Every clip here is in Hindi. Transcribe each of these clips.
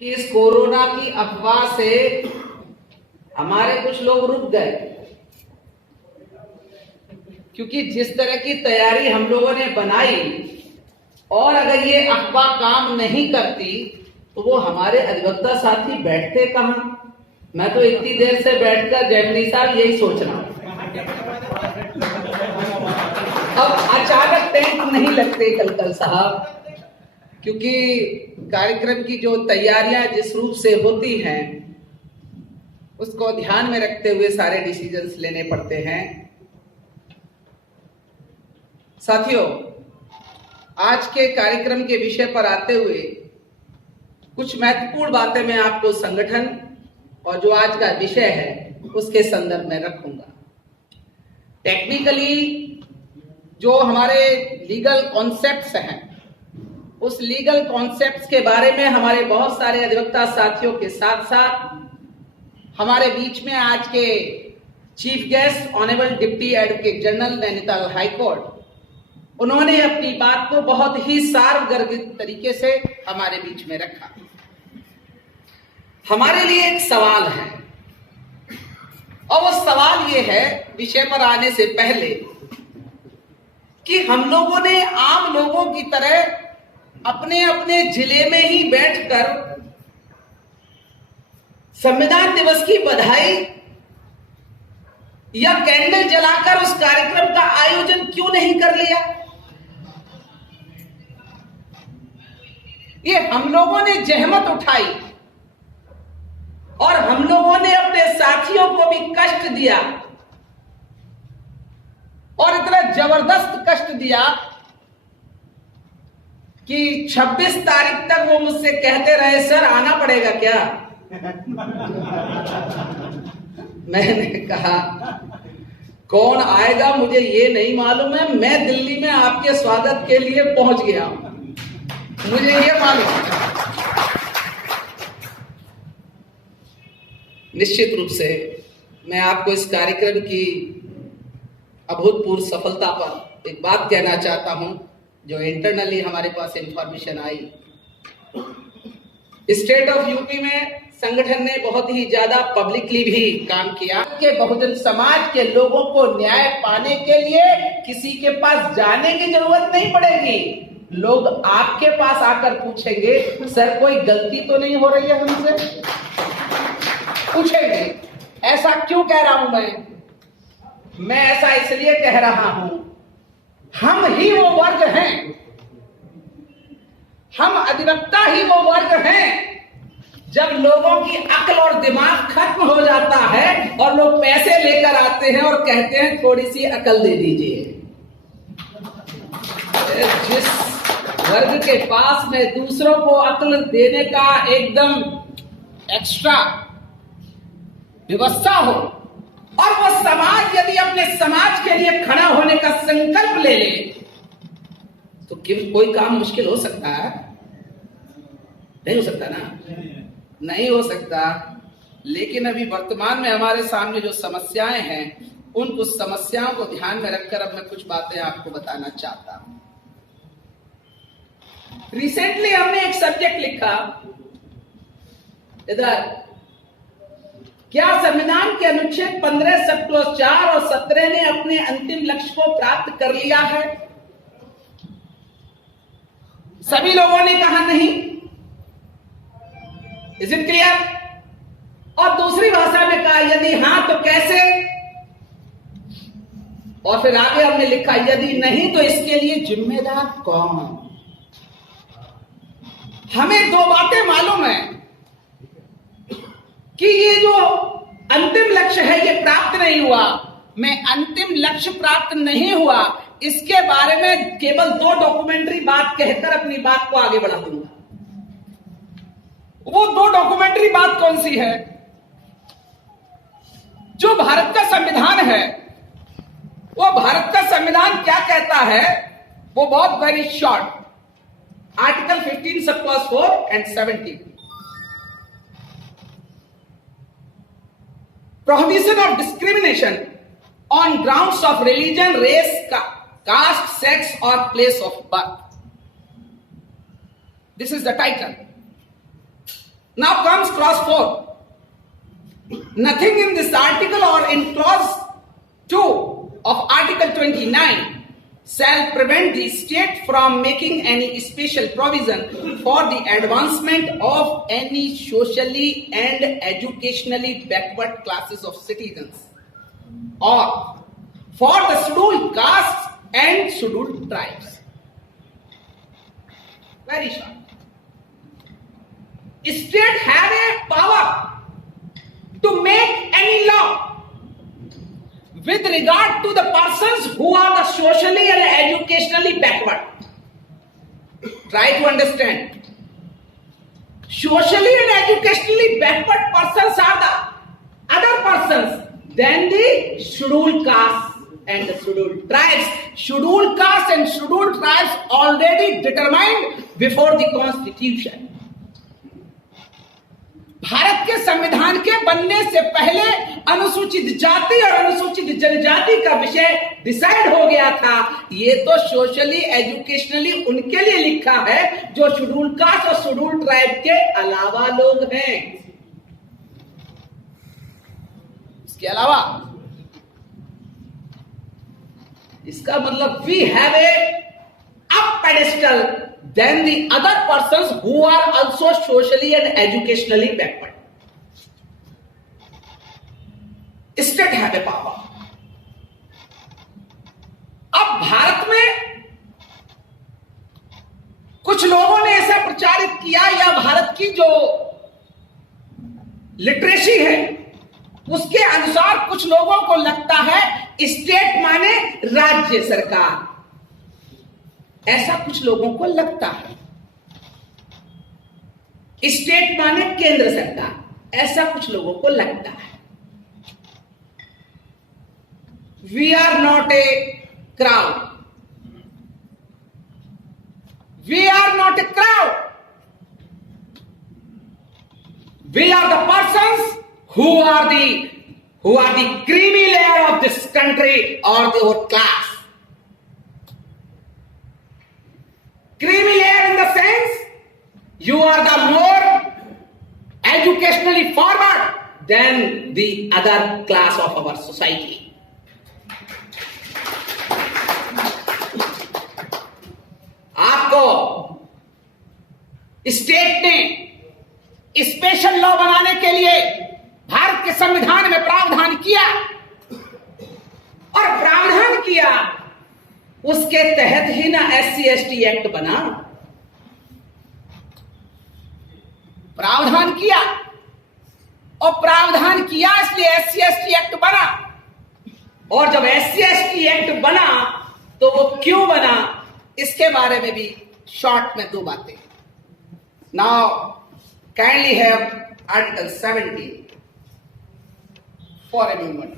कि इस कोरोना की अफवाह से हमारे कुछ लोग रुक गए, क्योंकि जिस तरह की तैयारी हम लोगों ने बनाई और अगर ये अफवाह काम नहीं करती तो वो हमारे अधिवक्ता साथी बैठते कहां। मैं तो इतनी देर से बैठकर जयमनी साहब यही सोच रहा हूं, अब अचानक टेंट नहीं लगते कलकल साहब, क्योंकि कार्यक्रम की जो तैयारियां जिस रूप से होती हैं उसको ध्यान में रखते हुए सारे डिसीजंस लेने पड़ते हैं। साथियों, आज के कार्यक्रम के विषय पर आते हुए कुछ महत्वपूर्ण बातें मैं आपको संगठन और जो आज का विषय है उसके संदर्भ में रखूंगा। टेक्निकली जो हमारे लीगल कॉन्सेप्ट्स हैं उस लीगल कॉन्सेप्ट्स के बारे में हमारे बहुत सारे अधिवक्ता साथियों के साथ साथ हमारे बीच में आज के chief guest honourable deputy advocate general Nainital high court, उन्होंने अपनी बात को बहुत ही सार्वजनिक तरीके से हमारे बीच में रखा। हमारे लिए एक सवाल है और वो सवाल ये है विषय पर आने से पहले कि हम लोगों ने आम लोगों की तरह अपने अपने जिले में ही बैठकर संविधान दिवस की बधाई या कैंडल जलाकर उस कार्यक्रम का आयोजन क्यों नहीं कर लिया। ये हम लोगों ने जहमत उठाई और हम लोगों ने अपने साथियों को भी कष्ट दिया और इतना जबरदस्त कष्ट दिया कि 26 तारीख तक वो मुझसे कहते रहे, सर आना पड़ेगा क्या। मैंने कहा कौन आएगा मुझे ये नहीं मालूम है, मैं दिल्ली में आपके स्वागत के लिए पहुंच गया हूं, मुझे ये मालूम है। निश्चित रूप से मैं आपको इस कार्यक्रम की अभूतपूर्व सफलता पर एक बात कहना चाहता हूं जो इंटरनली हमारे पास इंफॉर्मेशन आई। स्टेट ऑफ यूपी में संगठन ने बहुत ही ज्यादा पब्लिकली भी काम किया कि बहुजन समाज के लोगों को न्याय पाने के लिए किसी के पास जाने की जरूरत नहीं पड़ेगी। लोग आपके पास आकर पूछेंगे, सर कोई गलती तो नहीं हो रही है हमसे, पूछेंगे। ऐसा क्यों कह रहा हूं मैं ऐसा इसलिए कह रहा हूं, हम ही वो वर्ग हैं, हम अधिवक्ता ही वो वर्ग हैं जब लोगों की अक्ल और दिमाग खत्म हो जाता है और लोग पैसे लेकर आते हैं और कहते हैं थोड़ी सी अकल दे दीजिए। जिस वर्ग के पास में दूसरों को अक्ल देने का एकदम एक्स्ट्रा व्यवस्था हो और वो समाज यदि अपने समाज के लिए खड़ा होने का संकल्प ले ले तो कोई काम मुश्किल हो सकता है? नहीं हो सकता ना, नहीं हो सकता। लेकिन अभी वर्तमान में हमारे सामने जो समस्याएं हैं उन कुछ समस्याओं को ध्यान में रखकर अब मैं कुछ बातें आपको बताना चाहता हूं। रिसेंटली हमने एक सब्जेक्ट लिखा, इधर, क्या संविधान के अनुच्छेद 15 सब क्लॉज 4 और 17 ने अपने अंतिम लक्ष्य को प्राप्त कर लिया है? सभी लोगों ने कहा नहीं। Is it clear? और दूसरी भाषा में कहा यदि हां तो कैसे, और फिर आगे हमने लिखा यदि नहीं तो इसके लिए जिम्मेदार कौन। हमें दो बातें मालूम है कि ये जो अंतिम लक्ष्य है ये प्राप्त नहीं हुआ। मैं अंतिम लक्ष्य प्राप्त नहीं हुआ इसके बारे में केवल 2 डॉक्यूमेंट्री बात कहकर अपनी बात को आगे बढ़ा दूंगा। वो 2 डॉक्यूमेंट्री बात कौन सी है? जो भारत का संविधान है, वो भारत का संविधान क्या कहता है, वो बहुत very short, article 15 sub clause 4 and 17, prohibition of discrimination on grounds of religion, race, caste, sex or place of birth. This is the title. Now comes clause 4. Nothing in this article or in clause 2 of Article 29 shall prevent the state from making any special provision for the advancement of any socially and educationally backward classes of citizens, or for the scheduled castes and scheduled tribes. Very short. State have a power to make any law with regard to the persons who are the socially and educationally backward. Try to understand. Socially and educationally backward persons are the other persons than the scheduled castes and the scheduled tribes. Scheduled castes and scheduled tribes already determined before the Constitution. Bharat के संविधान के बनने से पहले अनुसूचित जाति और अनुसूचित जनजाति का विषय डिसाइड हो गया था। ये तो सोशली एजुकेशनली उनके लिए लिखा है जो शेड्यूल कास्ट और शेड्यूल ट्राइब के अलावा लोग हैं। इसके अलावा इसका मतलब we have a up pedestal than the other persons who are also socially and educationally backward. State have a power. अब भारत में कुछ लोगों ने ऐसा प्रचारित किया या भारत की जो लिटरेसी है उसके अनुसार कुछ लोगों को लगता है स्टेट माने राज्य सरकार, ऐसा कुछ लोगों को लगता है। स्टेट माने केंद्र सरकार, ऐसा कुछ लोगों को लगता है। We are not a crowd, we are not a crowd, we are the persons who are the creamy layer of this country or the class. Creamy layer in the sense you are the more educationally forward than the other class of our society. आपको स्टेट ने स्पेशल लॉ बनाने के लिए भारत के संविधान में प्रावधान किया और प्रावधान किया, उसके तहत ही ना SC/ST एक्ट बना। प्रावधान किया और प्रावधान किया इसलिए SC/ST एक्ट बना। और जब SC/ST एक्ट बना तो वो क्यों बना, इसके बारे में भी शॉर्ट में दो बातें। Now kindly have article 17 for a moment.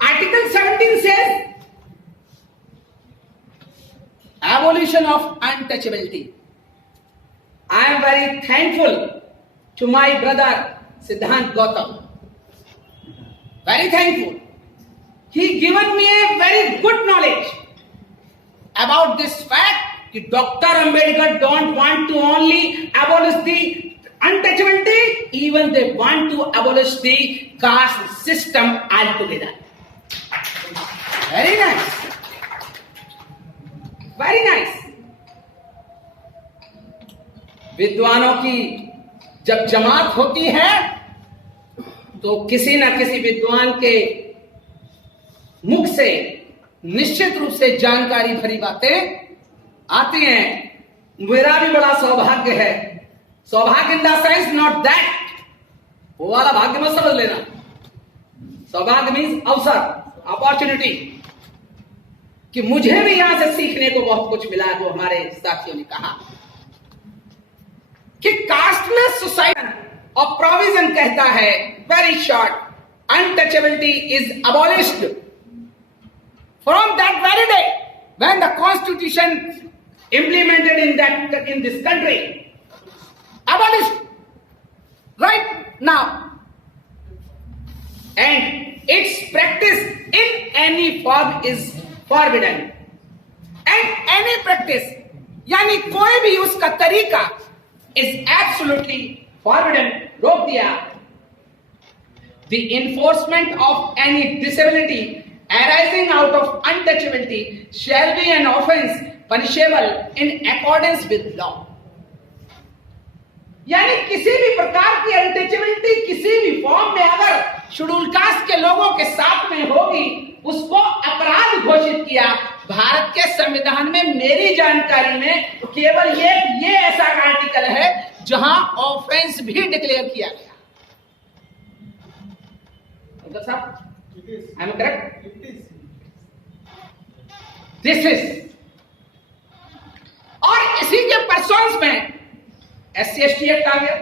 Article 17 says abolition of untouchability. I am very thankful to my brother Siddhant Gautam. Very thankful. He given me a very good knowledge about this fact that Dr. Ambedkar don't want to only abolish the untouchability, even they want to abolish the caste system altogether. Very nice. Very nice. विद्वानों की जब जमात होती है तो किसी न किसी विद्वान के मुख से निश्चित रूप से जानकारी भरी बातें आती हैं। मेरा भी बड़ा सौभाग्य है। सौभाग्य in the sense not that वो वाला भाग्य मत समझ लेना। सौभाग्य मीन्स अवसर, अपॉर्चुनिटी, कि मुझे भी यहां से सीखने को बहुत कुछ मिला। जो हमारे साथियों ने कहा कि कास्टलेस सोसाइटी और प्रोविजन कहता है very short, untouchability is abolished from that very day when the constitution implemented in this country. Abolished right now, and its practice in any form is forbidden. And any practice यानी कोई भी उसका तरीका is absolutely forbidden, रोक दिया. The enforcement of any disability arising out of untouchability shall be an offense punishable in accordance with law. यानी किसी भी प्रकार की अनटचेबिलिटी किसी भी फॉर्म में अगर शेड्यूल कास्ट के लोगों के साथ में होगी, उसको अपराध घोषित किया. भारत के संविधान में मेरी जानकारी में केवल ये ऐसा आर्टिकल है जहां ऑफेंस भी डिक्लेयर किया गया. I am correct? This is. और इसी के पर्सोन्स में SC ST एक्ट आ गया.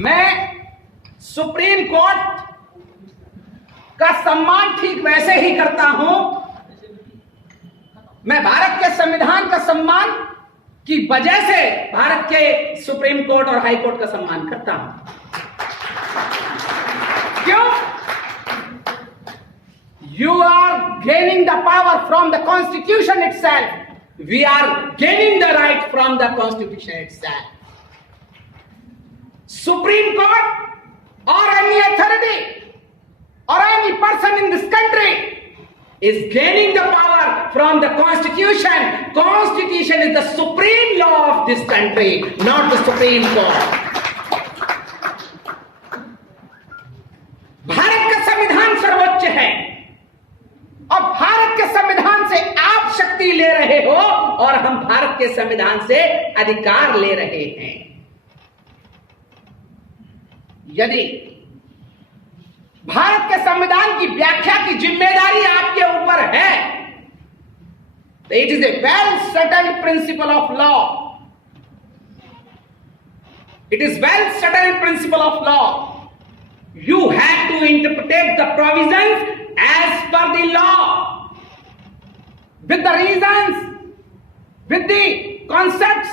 मैं सुप्रीम कोर्ट का सम्मान ठीक वैसे ही करता हूं. मैं भारत के संविधान का सम्मान की वजह से भारत के सुप्रीम कोर्ट और हाई कोर्ट का सम्मान करता हूं. क्यों? You are gaining the power from the Constitution itself. We are gaining the right from the Constitution itself. Supreme Court or any authority or any person in this country is gaining the power from the Constitution. Constitution is the supreme law of this country, not the Supreme Court. Bharat का संविधान सर्वोच्च है और भारत के संविधान से आप शक्ति ले रहे हो और हम भारत के संविधान से अधिकार ले रहे हैं. यदि भारत के संविधान की व्याख्या की जिम्मेदारी आपके ऊपर है, तो it is a well settled principle of law. It is well settled principle of law. You have to interpret the provisions as per the law, with the reasons, with the concepts,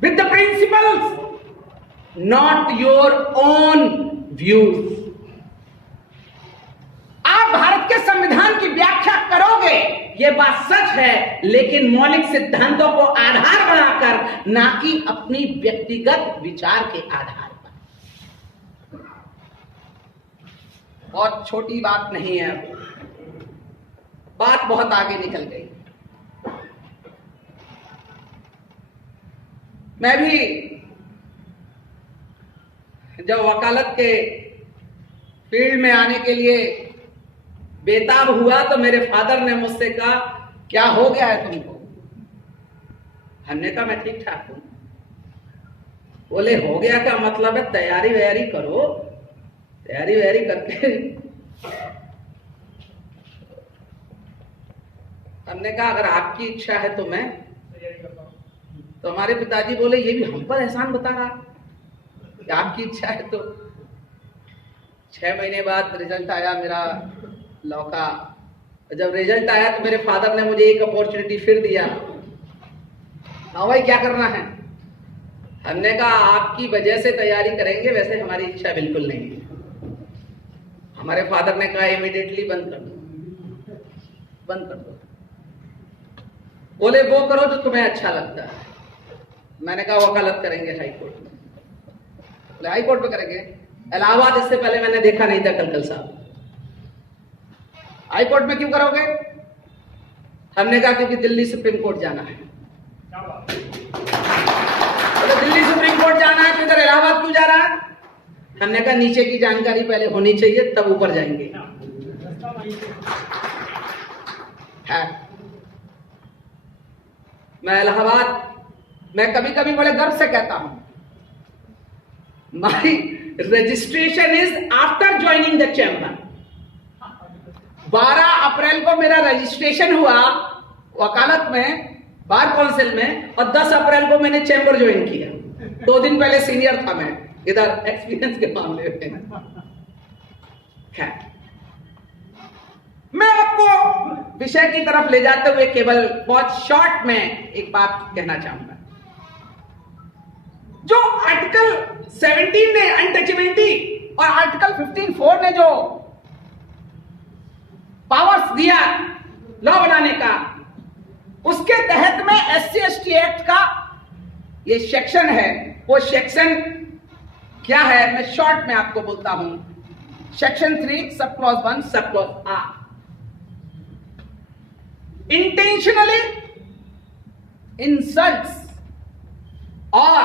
with the principles, not your own views. आप भारत के संविधान की व्याख्या करोगे, यह बात सच है, लेकिन मौलिक सिद्धांतों को आधार बनाकर, ना कि अपनी व्यक्तिगत विचार के आधार पर. बहुत छोटी बात नहीं है, बात बहुत आगे निकल गई. मैं भी जब वकालत के फील्ड में आने के लिए बेताब हुआ तो मेरे फादर ने मुझसे कहा, क्या हो गया है तुमको? हमने कहा मैं ठीक ठाक हूं. बोले हो गया का मतलब है तैयारी वैयारी करो, तैयारी वैयारी करके. हमने कहा अगर आपकी इच्छा है तो मैं तैयारी करता हूं. तो हमारे पिताजी बोले ये भी हम पर एहसान बता रहा कि आपकी इच्छा है. तो 6 महीने बाद रिजल्ट आया मेरा लॉ का. जब रिजल्ट आया तो मेरे फादर ने मुझे एक अपॉर्चुनिटी फिर दिया. हाँ भाई क्या करना है? हमने कहा आपकी वजह से तैयारी करेंगे, वैसे हमारी इच्छा बिल्कुल नहीं है. हमारे फादर ने कहा इमीडिएटली बंद कर दो, बंद कर दो. बोले वो करो जो तुम्हें अच्छा लगता है. मैंने कहा वकालत करेंगे हाई कोर्ट में. बोले हाई कोर्ट में करेंगे? इलाहाबाद इससे पहले मैंने देखा नहीं था. कलकल साहब हाई कोर्ट में क्यों करोगे? हमने कहा क्योंकि दिल्ली सुप्रीम कोर्ट जाना है. बोले दिल्ली सुप्रीम कोर्ट जाना है तो इधर इलाहाबाद क्यों जा रहा है? हमने कहा नीचे की जानकारी पहले होनी चाहिए तब ऊपर जाएंगे. है मैं इलाहाबाद मैं कभी कभी बड़े गर्व से कहता हूं, my registration is after joining the chamber. 12 अप्रैल को मेरा रजिस्ट्रेशन हुआ वकालत में, बार काउंसिल में, और 10 अप्रैल को मैंने चैम्बर ज्वाइन किया. 2 दिन पहले सीनियर था मैं इधर एक्सपीरियंस के मामले में. मैं आपको विषय की तरफ ले जाते हुए केवल बहुत शॉर्ट में एक बात कहना चाहूंगा. जो आर्टिकल 17 ने अनटचेबिलिटी और आर्टिकल 15(4) ने जो पावर्स दिया लॉ बनाने का, उसके तहत में SC ST एक्ट का ये सेक्शन है, वो सेक्शन क्या है मैं शॉर्ट में आपको बोलता हूं। सेक्शन 3 सब clause 1 sub clause R, intentionally insults or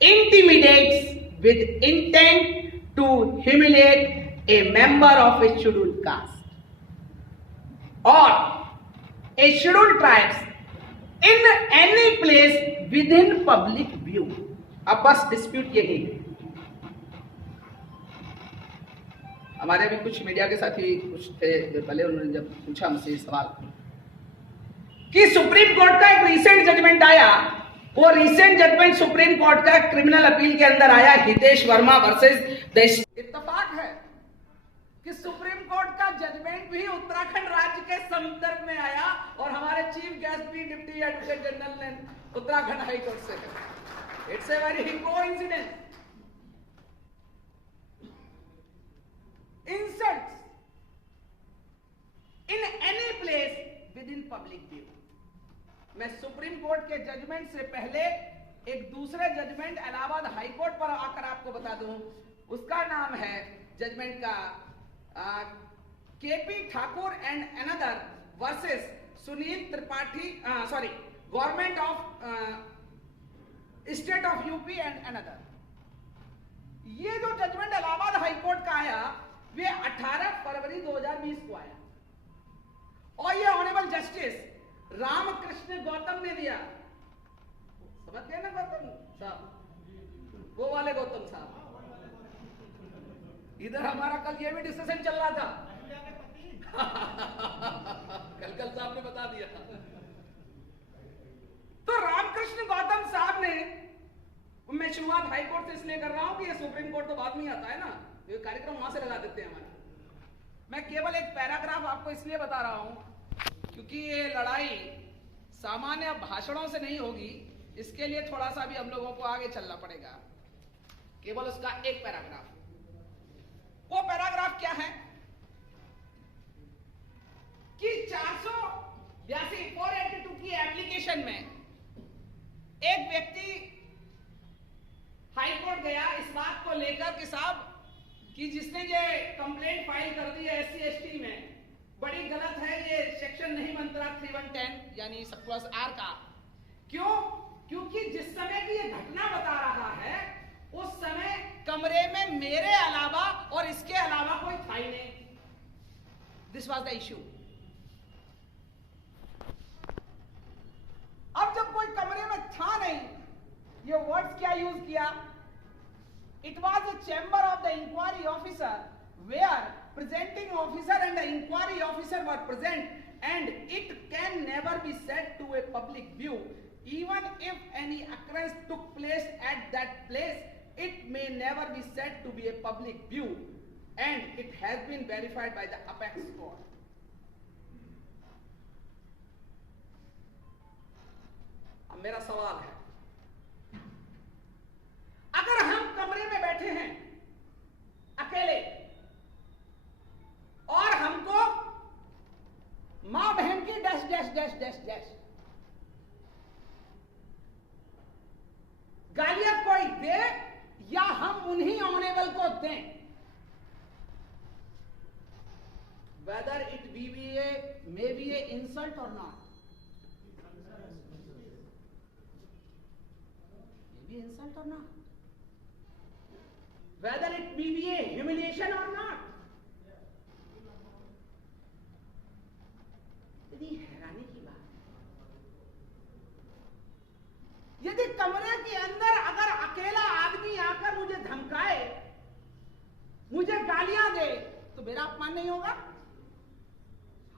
intimidates with intent to humiliate a member of a scheduled caste or a scheduled tribes in any place within public view। अब बस डिस्प्यूट यही है। हमारे भी कुछ मीडिया के साथी कुछ थे पहले, उन्होंने जब पूछा मुझसे सवाल कि सुप्रीम कोर्ट का एक रीसेंट जजमेंट आया, वो रीसेंट जजमेंट सुप्रीम कोर्ट का क्रिमिनल अपील के अंदर आया हितेश वर्मा वर्सेस द। इत्तेफाक है कि सुप्रीम कोर्ट का जजमेंट भी उत्तराखंड राज्य के संदर्भ में आया और हमारे चीफ गेस्ट भी डिप्टी एडवोकेट जनरल ने उत्तराखंड हाई कोर्ट से है। It's a very coincidence. Insults in any place with in public view. मैं सुप्रीम कोर्ट के जजमेंट से पहले एक दूसरे जजमेंट इलाहाबाद हाई कोर्ट पर आकर आपको बता दूं, उसका नाम है जजमेंट का KP Thakur and another versus Sunil Tripathi, sorry government of state of UP and another. ये जो जजमेंट इलाहाबाद हाई कोर्ट का आया वे 18 फरवरी 2020 को आया और ये ऑनरेबल जस्टिस रामकृष्ण गौतम ने दिया। समझ गए ना गौतम साहब, वो वाले गौतम साहब। इधर हमारा कल ये भी डिस्कशन चल रहा था कल साहब ने बता दिया। तो रामकृष्ण गौतम साहब ने, मैं शुरुआत हाई कोर्ट से इसलिए कर रहा हूं कि ये सुप्रीम कोर्ट तो बाद में आता है ना, ये कार्यक्रम वहां से लगा देते हैं हमारा। मैं केवल एक पैराग्राफ आपको इसलिए बता रहा हूं क्योंकि ये लड़ाई सामान्य भाषणों से नहीं होगी, इसके लिए थोड़ा सा भी हम लोगों को आगे चलना पड़ेगा। केवल उसका एक पैराग्राफ, वो पैराग्राफ क्या है कि 482 482 की एप्लीकेशन में एक व्यक्ति हाई कोर्ट गया इस बात को लेकर कि साहब कि जिसने ये कंप्लेंट फाइल कर दी है SC ST में बड़ी गलत है, ये सेक्शन नहीं बनता 3110 यानी सब क्लॉज आर का। क्यों? क्योंकि जिस समय की ये घटना बता रहा है उस समय कमरे में मेरे अलावा और इसके अलावा कोई था ही नहीं। This was the issue. अब जब कोई कमरे में था नहीं, ये वर्ड्स क्या यूज किया? It was the chamber of the inquiry officer where presenting officer and the inquiry officer were present and it can never be said to a public view even if any occurrence took place at that place, it may never be said to be a public view and it has been verified by the apex court। अब मेरा सवाल है, अगर हम कमरे में बैठे हैं अकेले और हमको मां बहन की dash dash dash dash dash गालियां कोई दे या हम उन्हीं ऑनेबल को दें, whether it may be a insult or not, may be insult or not, whether it may be a humiliation or not। हैरानी की बात, यदि कमरे के अंदर अगर अकेला आदमी आकर मुझे धमकाए, मुझे गालियां दे, तो मेरा अपमान नहीं होगा?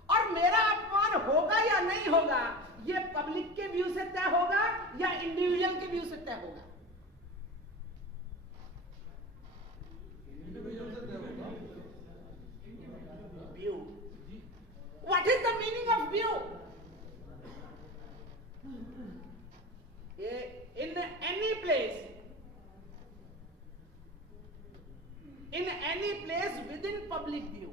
और मेरा अपमान होगा या नहीं होगा, यह पब्लिक के व्यू से तय होगा या इंडिविजुअल के व्यू से तय होगा? View. What is the meaning of view? In any place within public view।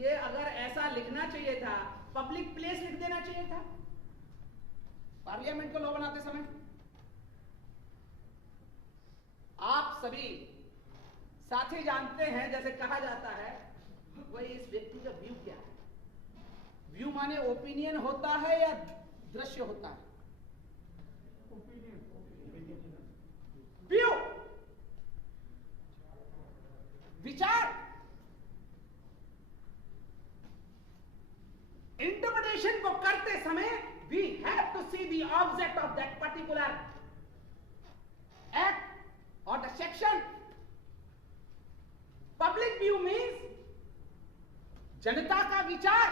ये अगर ऐसा लिखना चाहिए था, पब्लिक प्लेस लिख देना चाहिए था। पार्लियामेंट को लॉ बनाते समय आप सभी साथी जानते हैं, जैसे कहा जाता है, वही इस व्यक्ति का व्यू क्या है। व्यू माने ओपिनियन होता है या दृश्य होता है? व्यू, विचार। इंटरप्रिटेशन को करते समय we have to see the object of that particular act और the section. Public view means जनता का विचार।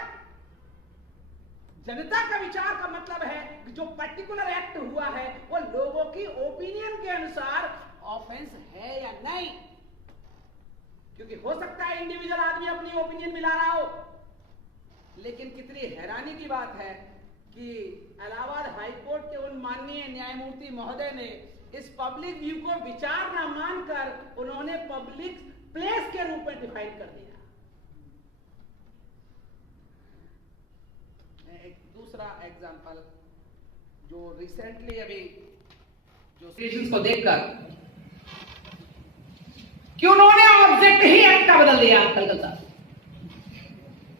जनता का विचार का मतलब है कि जो पर्टिकुलर एक्ट हुआ है वो लोगों की ओपिनियन के अनुसार ऑफेंस है या नहीं। क्योंकि हो सकता है इंडिविजुअल आदमी अपनी ओपिनियन मिला रहा हो, लेकिन कितनी हैरानी की बात है कि इलाहाबाद हाईकोर्ट के उन माननीय न्यायमूर्ति महोदय ने इस पब्लिक व्यू को विचार न मानकर उन्होंने पब्लिक प्लेस के रूप में डिफाइन कर दिया। एक दूसरा एग्जांपल जो रिसेंटली अभी जो सिचुएशंस को देखकर कि उन्होंने ऑब्जेक्ट ही एक्ट का बदल दिया। कलकत्ता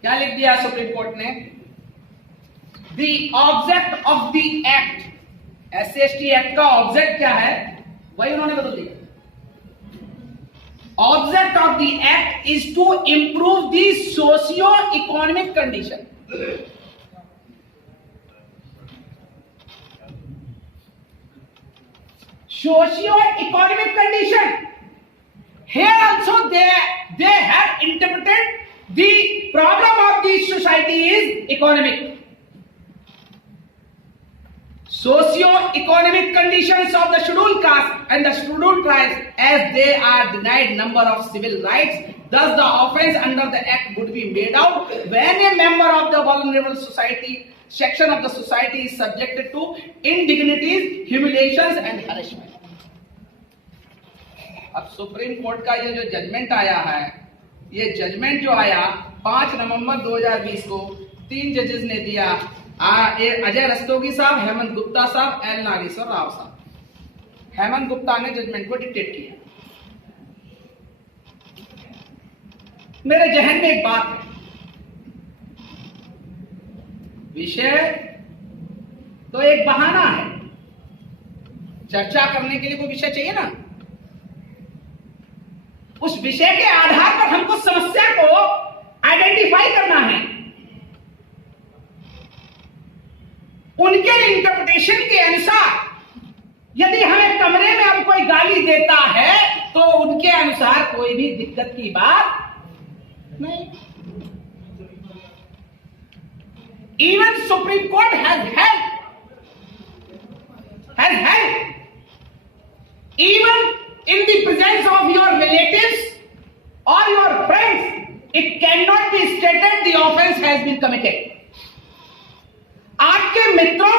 क्या लिख दिया सुप्रीम कोर्ट ने? The object of the act, SC/ST act का ऑब्जेक्ट क्या है वही उन्होंने बदल दिया। Object of the act is to improve the socio economic condition. Socio-economic condition. Here also they have interpreted the problem of the society is economic. Socio-economic conditions of the scheduled caste and the scheduled tribes, as they are denied number of civil rights. Thus, the offence under the act would be made out when a member of the vulnerable society section of the society is subjected to indignities, humiliations and harassment. अब सुप्रीम कोर्ट का ये जो जजमेंट आया है, ये जजमेंट जो आया 5 नवंबर 2020 को 3 जजेस ने दिया, अजय रस्तोगी साहब, हेमंत गुप्ता साहब, एल नागेश्वर राव साहब। हेमंत गुप्ता ने जजमेंट को डिक्टेट किया। मेरे जहन में एक बात है, विषय तो एक बहाना है, चर्चा करने के लिए कोई विषय चाहिए ना। उस विषय के आधार पर हमको समस्या को आइडेंटिफाई करना है। उनके इंटरप्रिटेशन के अनुसार यदि हमें कमरे में अब कोई गाली देता है तो उनके अनुसार कोई भी दिक्कत की बात नहीं। Even supreme court has held even in the presence of your relatives or your friends, it cannot be stated the offense has been committed. आपके मित्रों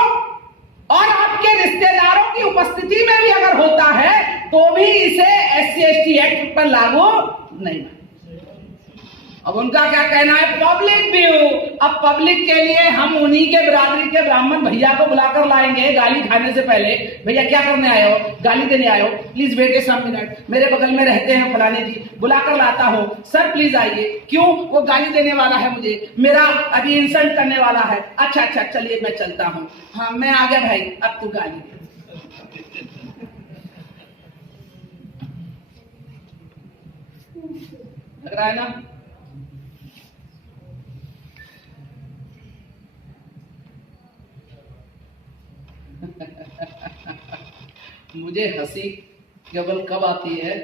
और आपके रिश्तेदारों की उपस्थिति में भी अगर होता है तो भी इसे SC/ST एक्ट पर लागू नहीं। अब उनका क्या कहना है? Public view. अब पब्लिक के लिए हम उन्हीं के बिरादरी के ब्राह्मण भैया को बुलाकर लाएंगे गाली खाने से पहले। भैया क्या करने आए हो? गाली देने आए हो? Please wait a some minute, मेरे बगल में रहते हैं फलाने जी, बुलाकर लाता हूं, सर प्लीज आइए। क्यों? वो गाली देने वाला है मुझे, मेरा अभी इंसल्ट करने वाला है। अच्छा अच्छा चलिए मैं चलता हूं। हाँ मैं आ गया भाई, अब तू गाली दे। लग रहा है ना? मुझे हंसी केवल कब आती है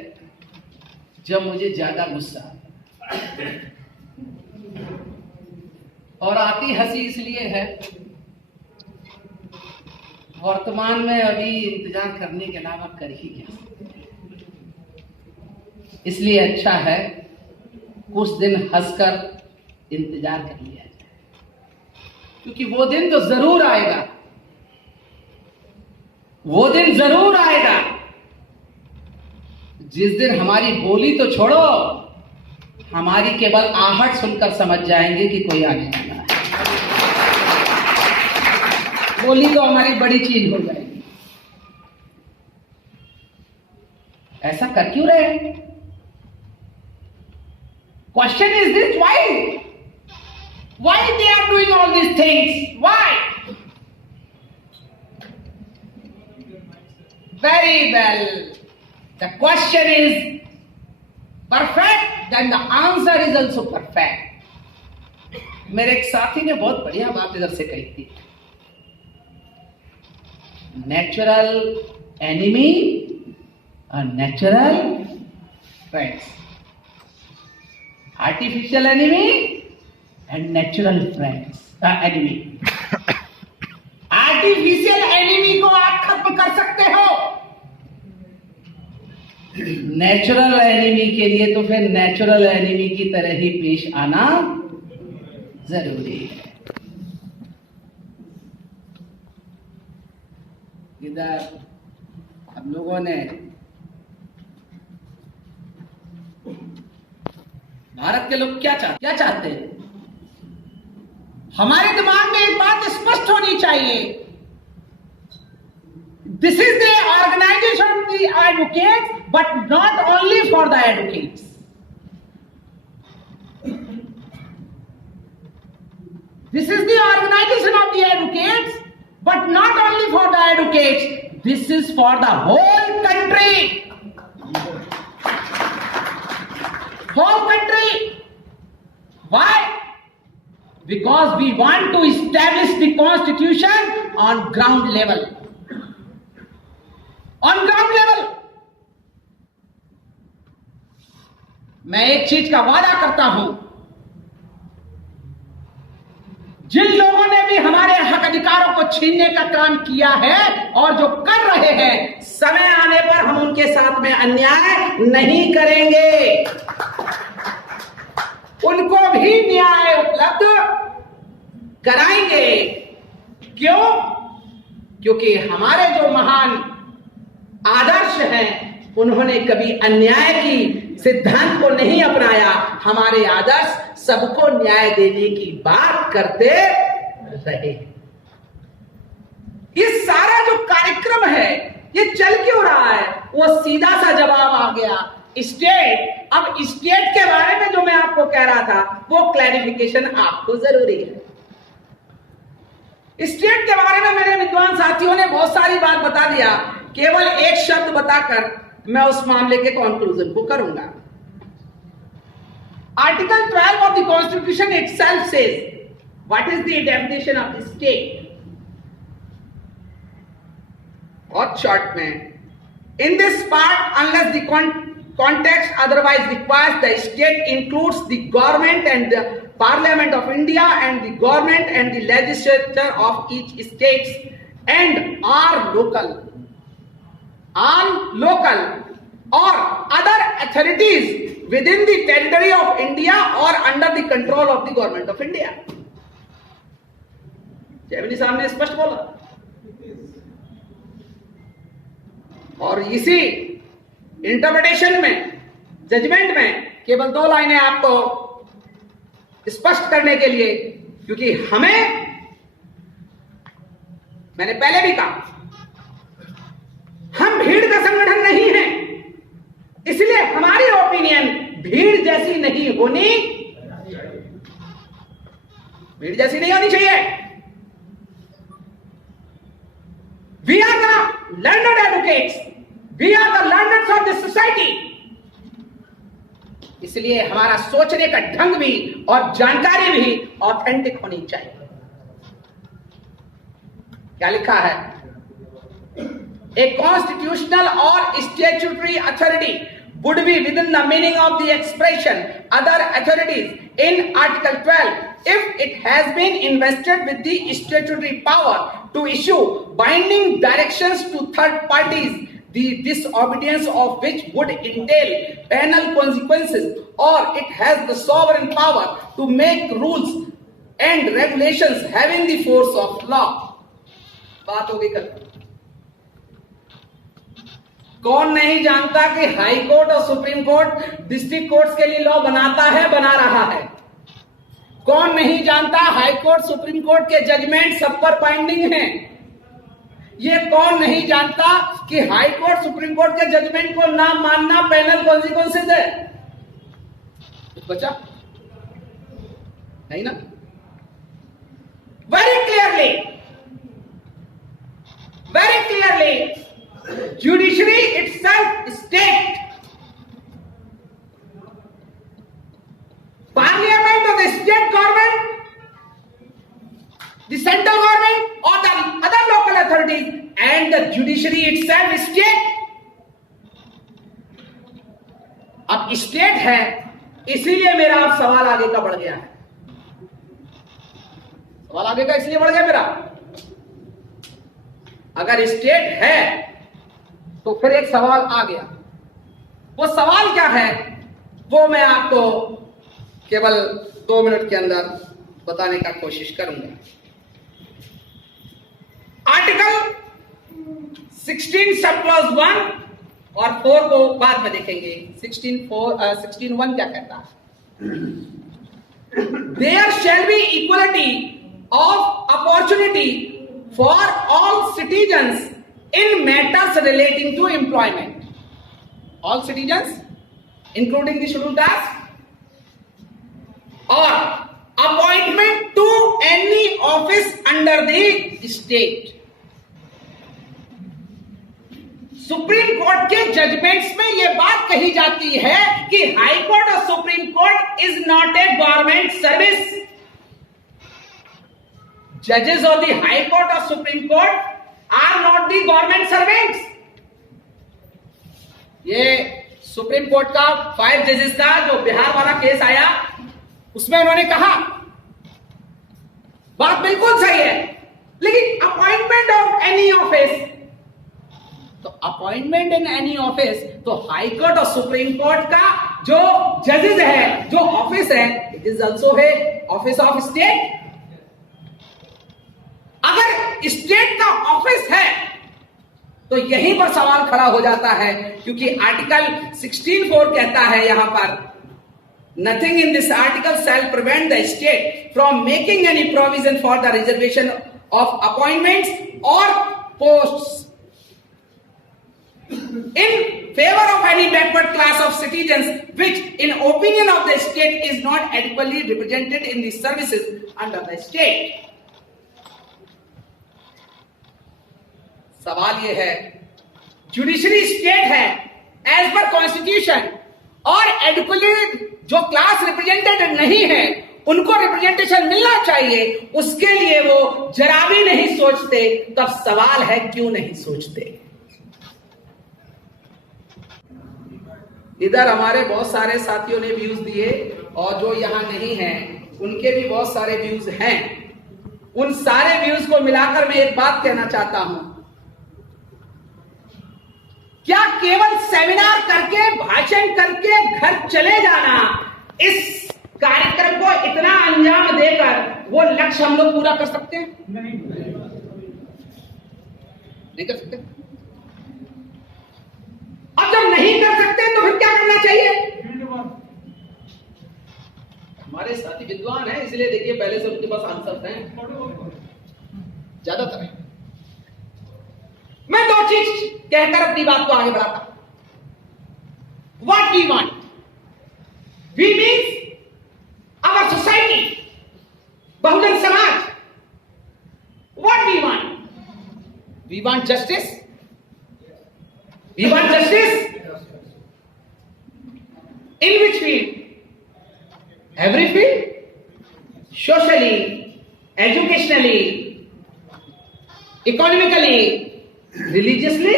जब मुझे ज्यादा गुस्सा, और आती हंसी इसलिए है वर्तमान में अभी इंतजार करने के अलावा कर ही क्या, इसलिए अच्छा है कुछ दिन हंसकर इंतजार कर लिया जाए, क्योंकि वो दिन तो जरूर आएगा, वो दिन जरूर आएगा जिस दिन हमारी बोली तो छोड़ो, हमारी केवल आहट सुनकर समझ जाएंगे कि कोई आने वाला है। गोली तो हमारी बड़ी चीज हो जाएगी। ऐसा कर क्यों रहे हैं? Question is this, why they are doing all these things? Why? Very well. The question is perfect, then the answer is also perfect. मेरे एक साथी ने बहुत बढ़िया बात इधर से कही थी, नेचुरल एनिमी और natural friends, artificial enemy and natural friends enemy. Artificial enemy को आप खत्म कर सकते हो, नेचुरल एनिमी के लिए तो फिर नेचुरल एनिमी की तरह ही पेश आना जरूरी है। इधर हम लोगों ने भारत के लोग क्या चाहते हैं? हमारे दिमाग में एक बात स्पष्ट होनी चाहिए, this is the organisation of the advocates, but not only for the advocates. This is the organization of the advocates, but not only for the advocates. This is for the whole country. Whole country. Why? Because we want to establish the constitution on ground level. On ground level. मैं एक चीज का वादा करता हूं, जिन लोगों ने भी हमारे हक अधिकारों को छीनने का काम किया है और जो कर रहे हैं, समय आने पर हम उनके साथ में अन्याय नहीं करेंगे, उनको भी न्याय उपलब्ध कराएंगे। क्यों? क्योंकि हमारे जो महान आदर्श हैं, उन्होंने कभी अन्याय की सिद्धांत को नहीं अपनाया। हमारे आदर्श सबको न्याय देने की बात करते रहे। ये सारा जो कार्यक्रम है, ये चल क्यों रहा है? वो सीधा सा जवाब आ गया, स्टेट। अब स्टेट के बारे में जो मैं आपको कह रहा था, वो क्लैरिफिकेशन आपको जरूरी है। स्टेट के बारे में मेरे विद्वान साथियों ने बहुत सारी बात बता दिया, केवल एक शब्द बताकर मैं उस मामले के कंक्लूजन को करूंगा। Article 12 of the Constitution itself says, what is the definition of the state? बहुत शॉर्ट में, in this part, unless the context otherwise requires, the state includes the government and the Parliament of India and the government and the legislature of each state and are local or other authorities within the territory of India or under the control of the government of India. Jaimini साहब ने स्पष्ट बोला, और इसी इंटरप्रिटेशन में, जजमेंट में केवल 2 लाइनें आपको स्पष्ट करने के लिए, क्योंकि हमें, मैंने पहले भी कहा, हम भीड़ का संगठन नहीं है, इसलिए हमारी ओपिनियन भीड़ जैसी नहीं होनी चाहिए। We are the learned advocates, we are the learneds of the society। इसलिए हमारा सोचने का ढंग भी और जानकारी भी ऑथेंटिक होनी चाहिए। क्या लिखा है? A constitutional or statutory authority would be within the meaning of the expression other authorities in Article 12 if it has been invested with the statutory power to issue binding directions to third parties, the disobedience of which would entail penal consequences, or it has the sovereign power to make rules and regulations having the force of law। बात होगी कल। कौन नहीं जानता कि हाई कोर्ट और सुप्रीम कोर्ट डिस्ट्रिक्ट कोर्ट्स के लिए लॉ बनाता है, बना रहा है। कौन नहीं जानता हाई कोर्ट सुप्रीम कोर्ट के जजमेंट सब पर बाइंडिंग हैं, ये कौन नहीं जानता कि हाई कोर्ट सुप्रीम कोर्ट के जजमेंट को ना मानना पेनल कॉन्सिक्वेंसेस है? कुछ बचा नहीं ना? Very clearly judiciary itself state, parliament और the state government, the central government or the other local authorities and the judiciary itself state. अब स्टेट है, इसीलिए मेरा अब सवाल आगे का बढ़ गया है। सवाल आगे का इसलिए बढ़ गया मेरा, अगर स्टेट है तो फिर एक सवाल आ गया। वो सवाल क्या है वो मैं आपको केवल 2 मिनट के अंदर बताने का कोशिश करूंगा। आर्टिकल 16 सब क्लॉज 1 और 4 को बाद में देखेंगे। 16(1) क्या कहता है? There shall be equality of opportunity for all citizens in matters relating to employment. All citizens including the scheduled caste और appointment to any office under the state. Supreme court के जजमेंट्स में यह बात कही जाती है कि हाई कोर्ट और supreme court is not a government service. जजेस ऑफ द हाई कोर्ट और supreme court are not the government servants. ये सुप्रीम कोर्ट का 5 जजेस का जो बिहार वाला केस आया उसमें उन्होंने कहा, बात बिल्कुल सही है, लेकिन अपॉइंटमेंट ऑफ एनी ऑफिस, तो अपॉइंटमेंट इन एनी ऑफिस तो हाई कोर्ट और सुप्रीम कोर्ट का जो जजेस है, जो ऑफिस है, इट इज ऑल्सो है ऑफिस ऑफ स्टेट। अगर स्टेट का ऑफिस है तो यहीं पर सवाल खड़ा हो जाता है, क्योंकि आर्टिकल 16(4) कहता है यहां पर, nothing in this article shall prevent the state from making any provision for the reservation of appointments or posts in favor of any backward class of citizens which in opinion of the state is not adequately represented in the services under the state। सवाल यह है, जुडिशरी स्टेट है एज पर कॉन्स्टिट्यूशन, और एडिक्वेटली जो क्लास रिप्रेजेंटेड नहीं है उनको रिप्रेजेंटेशन मिलना चाहिए, उसके लिए वो जरा भी नहीं सोचते। तब सवाल है क्यों नहीं सोचते? इधर हमारे बहुत सारे साथियों ने व्यूज दिए और जो यहां नहीं हैं उनके भी बहुत सारे व्यूज हैं। उन सारे व्यूज को मिलाकर मैं एक बात कहना चाहता हूं, क्या केवल सेमिनार करके, भाषण करके घर चले जाना, इस कार्यक्रम को इतना अंजाम देकर वो लक्ष्य हम लोग पूरा कर सकते हैं? नहीं कर सकते। अब जब नहीं कर सकते तो फिर क्या करना चाहिए? हमारे साथी विद्वान हैं, इसलिए देखिए पहले से उनके पास आंसर हैं ज्यादातर है। मैं 2 चीज कहकर अपनी बात को आगे बढ़ाता हूं। What we want, we means our society, Bahujan Samaj. What we want justice, we want justice in which field? Every field, socially, educationally, economically, religiously,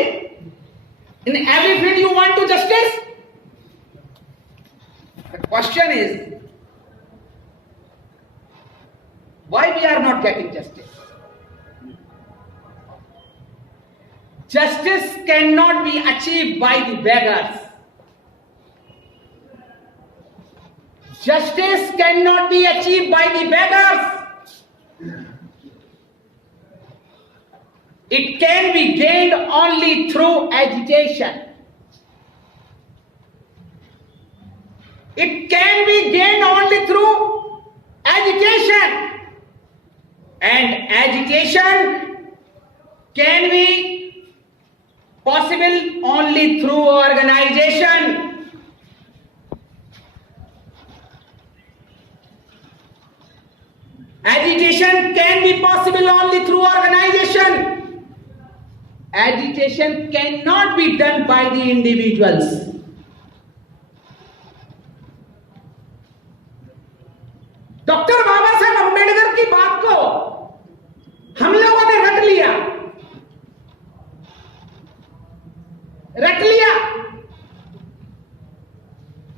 in every field you want to justice. The question is, why we are not getting justice? Justice cannot be achieved by the beggars. Justice cannot be achieved by the beggars. It can be gained only through agitation. It can be gained only through agitation. And agitation can be possible only through organization. Agitation can be possible only through organization. Agitation cannot be done by the individuals. Doctor Baba Saheb Ambedkar की बात को हम लोगों ने रट लिया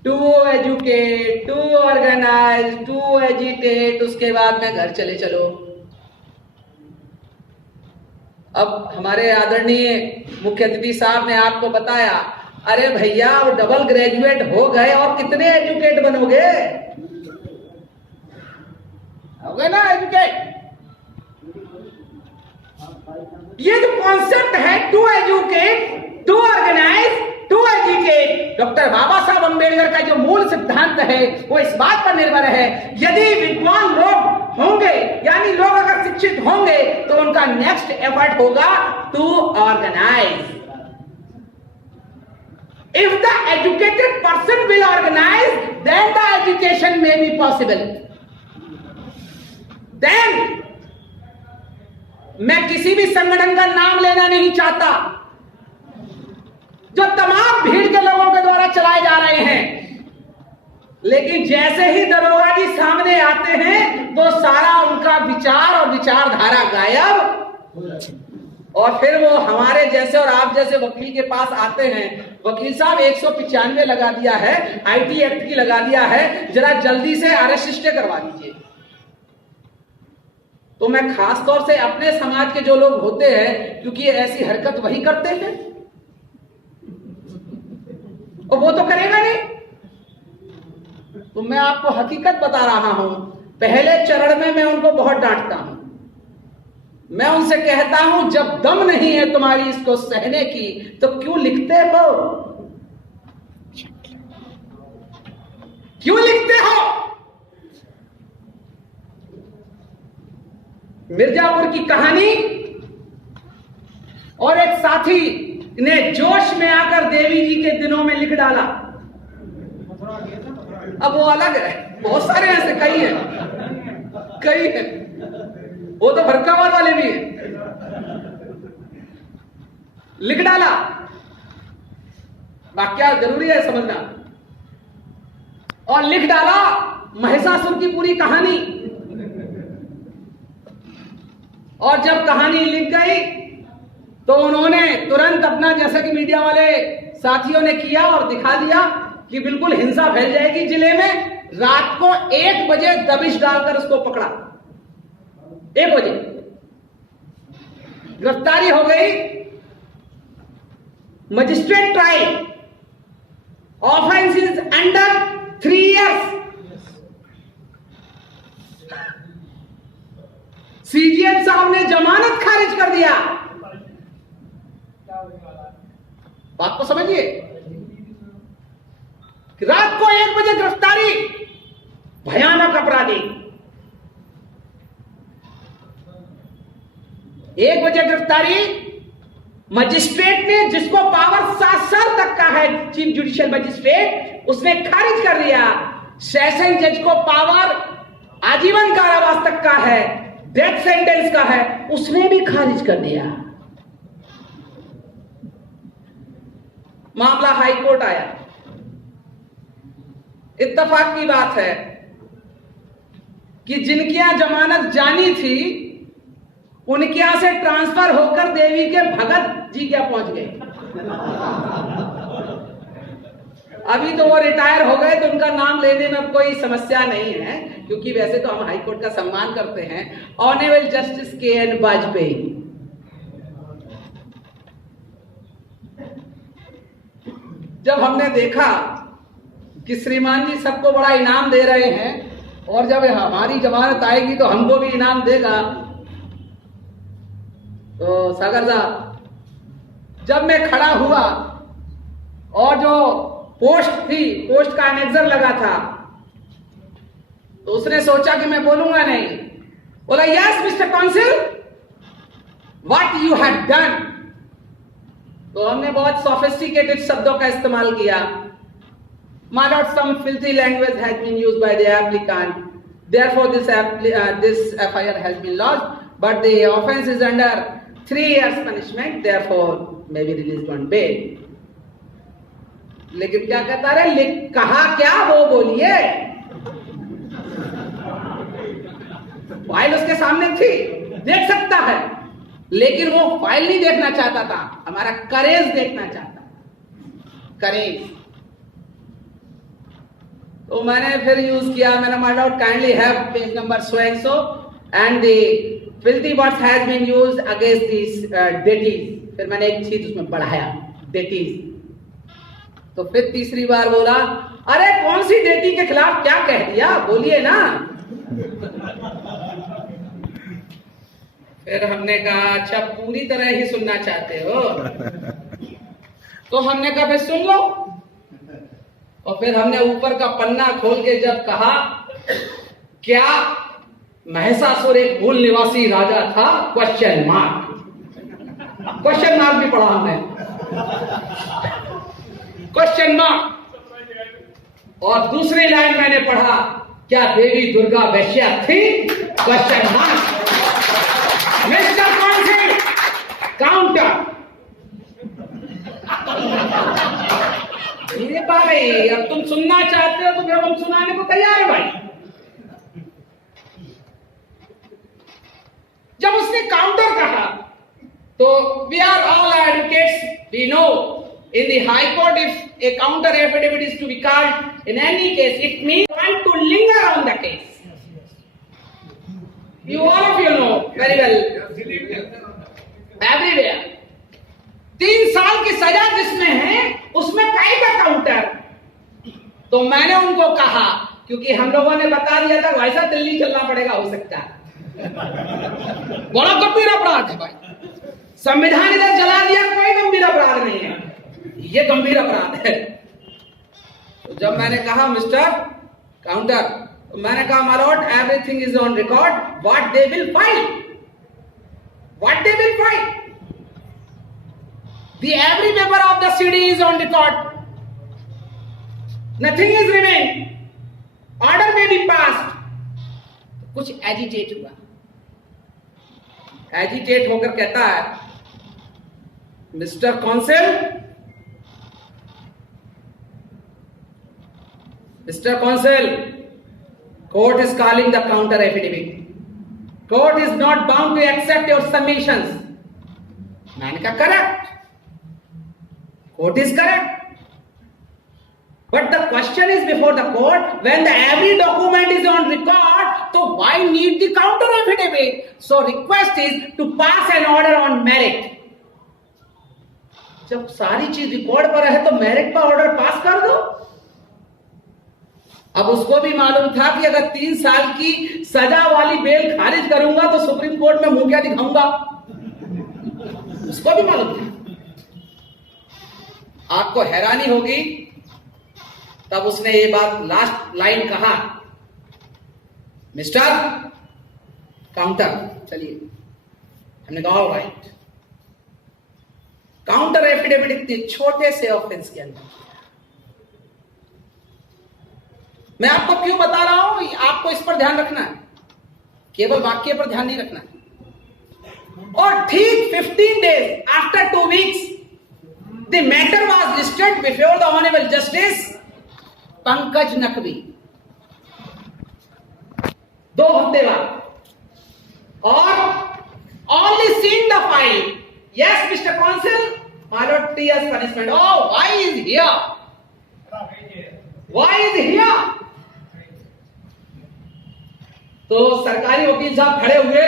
to educate, to organise, to agitate, उसके बाद में घर चले चलो। अब हमारे आदरणीय मुख्य अतिथि साहब ने आपको बताया, अरे भैया वो डबल ग्रेजुएट हो गए और कितने एजुकेट बनोगे? हो गए ना एजुकेट। ये जो कॉन्सेप्ट है to educate, to organise, to educate, doctor Baba Saheb Ambedkar का जो मूल सिद्धांत है वो इस बात पर निर्भर है, यदि विद्वान लोग होंगे यानी लोग अगर शिक्षित होंगे तो उनका नेक्स्ट एफर्ट होगा to organise. If the educated person will organize, then the education may be possible. Then मैं किसी भी संगठन का नाम लेना नहीं चाहता जो तमाम भीड़ के लोगों के द्वारा चलाए जा रहे हैं, लेकिन जैसे ही दरोगा जी सामने आते हैं तो सारा उनका विचार और विचारधारा गायब, और फिर वो हमारे जैसे और आप जैसे वकील के पास आते हैं, वकील साहब 195 लगा दिया है, आईटी एक्ट की लगा दिया है, जरा जल्दी से अरेस्ट करवा दीजिए। तो मैं खास तौर से अपने समाज के जो लोग होते हैं, क्योंकि ऐसी हरकत वही करते हैं और वो तो करेगा नहीं, तो मैं आपको हकीकत बता रहा हूं। पहले चरण में मैं उनको बहुत डांटता हूं, मैं उनसे कहता हूं जब दम नहीं है तुम्हारी इसको सहने की तो क्यों लिखते हो? क्यों लिखते हो? मिर्जापुर की कहानी, और एक साथी ने जोश में आकर देवी जी के दिनों में लिख डाला। अब वो अलग है, बहुत सारे ऐसे कई हैं, वो तो भड़कावाल वाले भी हैं, लिख डाला। वाक्या जरूरी है समझना। और लिख डाला महिषासुर की पूरी कहानी, और जब कहानी लिख गई तो उन्होंने तुरंत अपना, जैसा कि मीडिया वाले साथियों ने किया और दिखा दिया कि बिल्कुल हिंसा फैल जाएगी जिले में, रात को 1 बजे दबिश डालकर उसको पकड़ा। 1 बजे गिरफ्तारी हो गई। Magistrate trial, offence is under 3 years। CGM साहब ने जमानत खारिज कर दिया। बात को समझिए, रात को 1 बजे गिरफ्तारी, भयानक अपराधी। 1 बजे गिरफ्तारी, मजिस्ट्रेट ने, जिसको पावर 7 साल तक का है, चीफ जुडिशियल मजिस्ट्रेट, उसने खारिज कर दिया। सेशन जज को पावर आजीवन कारावास तक का है, डेथ सेंटेंस का है, उसने भी खारिज कर दिया। मामला हाई कोर्ट आया। इत्तेफाक की बात है कि जिनकी यहां जमानत जानी थी उनके यहां से ट्रांसफर होकर देवी के भगत जी क्या पहुंच गए। अभी तो वो रिटायर हो गए, तो उनका नाम लेने में कोई समस्या नहीं है, क्योंकि वैसे तो हम हाई कोर्ट का सम्मान करते हैं। Honourable justice K. N.. वाजपेयी, जब हमने देखा कि श्रीमान जी सबको बड़ा इनाम दे रहे हैं और जब हमारी जमानत आएगी तो हमको भी इनाम देगा, तो सागर साहब, जब मैं खड़ा हुआ और जो पोस्ट थी, पोस्ट का एनेक्सर लगा था, तो उसने सोचा कि मैं बोलूंगा नहीं, बोला yes mister council, what you had done. तो हमने बहुत sophisticated शब्दों का इस्तेमाल किया. My lord, some filthy language has been used by the applicant. Therefore, this FIR has been lodged, but the offence is under 3 years punishment. Therefore, may be released on bail. लेकिन क्या कहता है? कहा क्या वो बोलिए. फाइल उसके सामने थी, देख सकता है, लेकिन वो फाइल नहीं देखना चाहता था, हमारा करेज देखना चाहता था. करेज. तो मैंने फिर यूज किया, मैंने my lord kindly have page number so and so and the filthy words has been used against this deities. फिर मैंने एक चीज उसमें बढ़ाया, डेटीज. तो फिर तीसरी बार बोला, अरे कौन सी डेटी के खिलाफ क्या कह दिया, बोलिए ना. फिर हमने कहा अच्छा पूरी तरह ही सुनना चाहते हो, तो हमने कहा फिर सुन लो. और फिर हमने ऊपर का पन्ना खोल के जब कहा, क्या महिषासुर एक मूल निवासी राजा था? Question mark. क्वेश्चन मार्क भी पढ़ा हमने, क्वेश्चन मार्क. और दूसरी लाइन मैंने पढ़ा, क्या देवी दुर्गा वैश्या थी? Question mark. Mister council, counter. ये भाई अब तुम सुनना चाहते हो तो फिर हम सुनाने को तैयार है भाई. जब उसने काउंटर कहा तो we are all advocates, we know in the high court if a counter affidavit is to be called in any case it means want to linger on the case. You all of you know very well everywhere 3 साल की सजा जिसमें है उसमें काहे का काउंटर. तो मैंने उनको कहा क्योंकि हम लोगों ने बता दिया था वैसा दिल्ली चलना पड़ेगा, हो सकता है बड़ा गंभीर अपराध है भाई. संविधान इधर जला दिया, कोई गंभीर अपराध नहीं है, ये गंभीर अपराध है. तो जब मैंने कहा मिस्टर काउंटर, तो मैंने कहा my Lord everything is on record, what they will file, what they will file, the every paper of the CD is on record, nothing is remain, order में भी पास. कुछ एजिटेट हुआ, एजिटेट होकर कहता है mister council, Mr. Consul, court is calling the counter affidavit. Court is not bound to accept your submissions. मैंने कहा correct. Court is correct. But the question is before the court, when the every document is on record, so why need the counter affidavit? So request is to pass an order on merit. जब सारी चीज रिकॉर्ड पर है तो मेरिट पर ऑर्डर पास कर दो. अब उसको भी मालूम था कि अगर 3 साल की सजा वाली बेल खारिज करूंगा तो सुप्रीम कोर्ट में मुंह क्या दिखाऊंगा, उसको भी मालूम था. आपको हैरानी होगी तब उसने ये बात लास्ट लाइन कहा, मिस्टर काउंटर चलिए. हमने कहा ऑल राइट. काउंटर एफिडेविट इतने छोटे से ऑफेंस के अंदर, मैं आपको क्यों बता रहा हूं, आपको इस पर ध्यान रखना है, केवल वाक्य पर ध्यान नहीं रखना है. और ठीक 15 days after 2 weeks the matter was listed before the honourable justice Pankaj Naqvi. 2 हफ्ते बाद, और only seeing the file, yes mister council, my Lord 3 years punishment. Oh, why is here? Why is here? तो सरकारी वकील साहब खड़े हुए,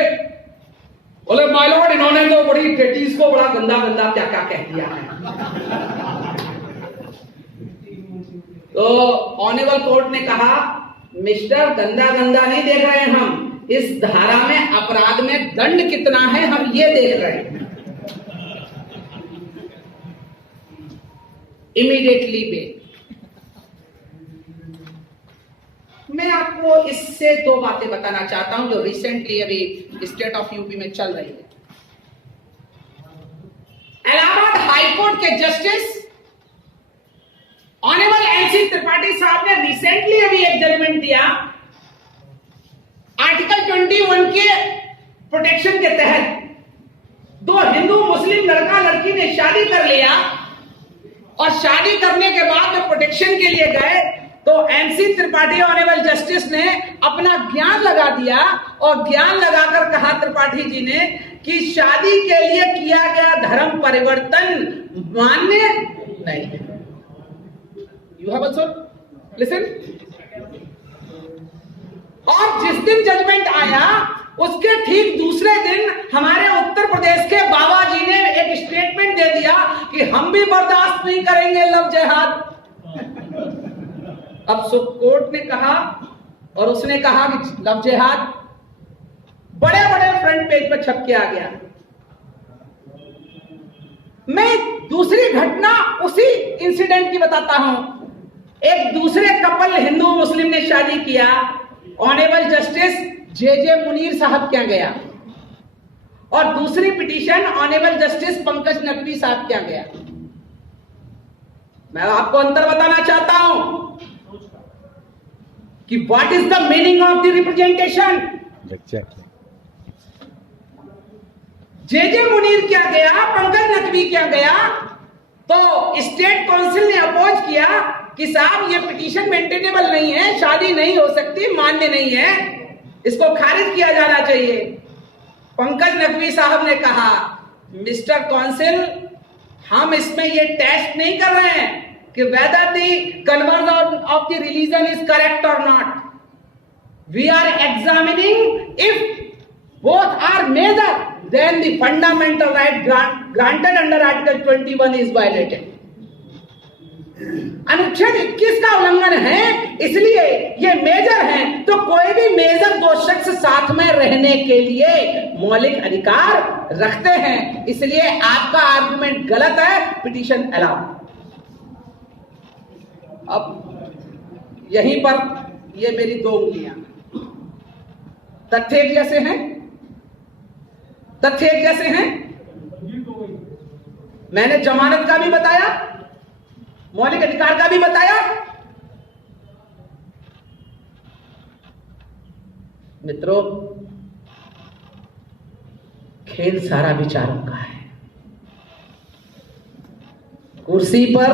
बोले माय लॉर्ड इन्होंने तो बड़ी डेटीज को बड़ा गंदा गंदा क्या क्या कह दिया है. तो ऑनरेबल कोर्ट ने कहा मिस्टर गंदा गंदा नहीं देख रहे हैं हम, इस धारा में अपराध में दंड कितना है हम ये देख रहे हैं. Immediately bail. मैं आपको इससे 2 बातें बताना चाहता हूं जो रिसेंटली अभी स्टेट ऑफ यूपी में चल रही है. इलाहाबाद हाईकोर्ट के जस्टिस ऑनरेबल एनसी त्रिपाठी साहब ने रिसेंटली अभी एक जजमेंट दिया, आर्टिकल 21 के प्रोटेक्शन के तहत दो हिंदू मुस्लिम लड़का लड़की ने शादी कर लिया और शादी करने के बाद जब प्रोटेक्शन के लिए गए तो एनसी त्रिपाठी ऑनरेबल जस्टिस ने अपना ज्ञान लगा दिया और ज्ञान लगाकर कहा त्रिपाठी जी ने कि शादी के लिए किया गया धर्म परिवर्तन मान्य नहीं है। You have also listen. और जिस दिन जजमेंट आया उसके ठीक दूसरे दिन हमारे उत्तर प्रदेश के बाबा जी ने एक स्टेटमेंट दे दिया कि हम भी बर्दाश्त नहीं करेंगे लव जिहाद। अब सुप्रीम कोर्ट ने कहा और उसने कहा कि लव जिहाद बड़े बड़े फ्रंट पेज पर छप के आ गया। मैं दूसरी घटना उसी इंसिडेंट की बताता हूं। एक दूसरे कपल हिंदू मुस्लिम ने शादी किया, ऑनरेबल जस्टिस जे मुनीर साहब क्या गया और दूसरी petition honourable justice Pankaj Naqvi साहब क्या गया। मैं आपको अंतर बताना चाहता हूं कि what is the meaning of the representation. J Munir क्या गया, पंकज नकवी क्या गया, तो स्टेट काउंसिल ने अपोज किया कि साहब ये पिटीशन मेंटेनेबल नहीं है, शादी नहीं हो सकती, मान्य नहीं है, इसको खारिज किया जाना चाहिए। पंकज नकवी साहब ने कहा मिस्टर काउंसिल हम इसमें ये टेस्ट नहीं कर रहे हैं कि whether the conversion of the religion is correct or not. We are examining if both are major, then the fundamental right granted under Article 21 is violated. अनुच्छेद 21 का उल्लंघन है, इसलिए ये मेजर है तो कोई भी मेजर दो शख्स साथ में रहने के लिए मौलिक अधिकार रखते हैं, इसलिए आपका आर्गुमेंट गलत है, पिटीशन अलाउ। अब यहीं पर ये मेरी दो उंगलियां तथ्य एक जैसे हैं, तथ्य एक जैसे हैं। मैंने जमानत का भी बताया, मौलिक अधिकार का भी बताया। मित्रों, खेल सारा विचारों का है। कुर्सी पर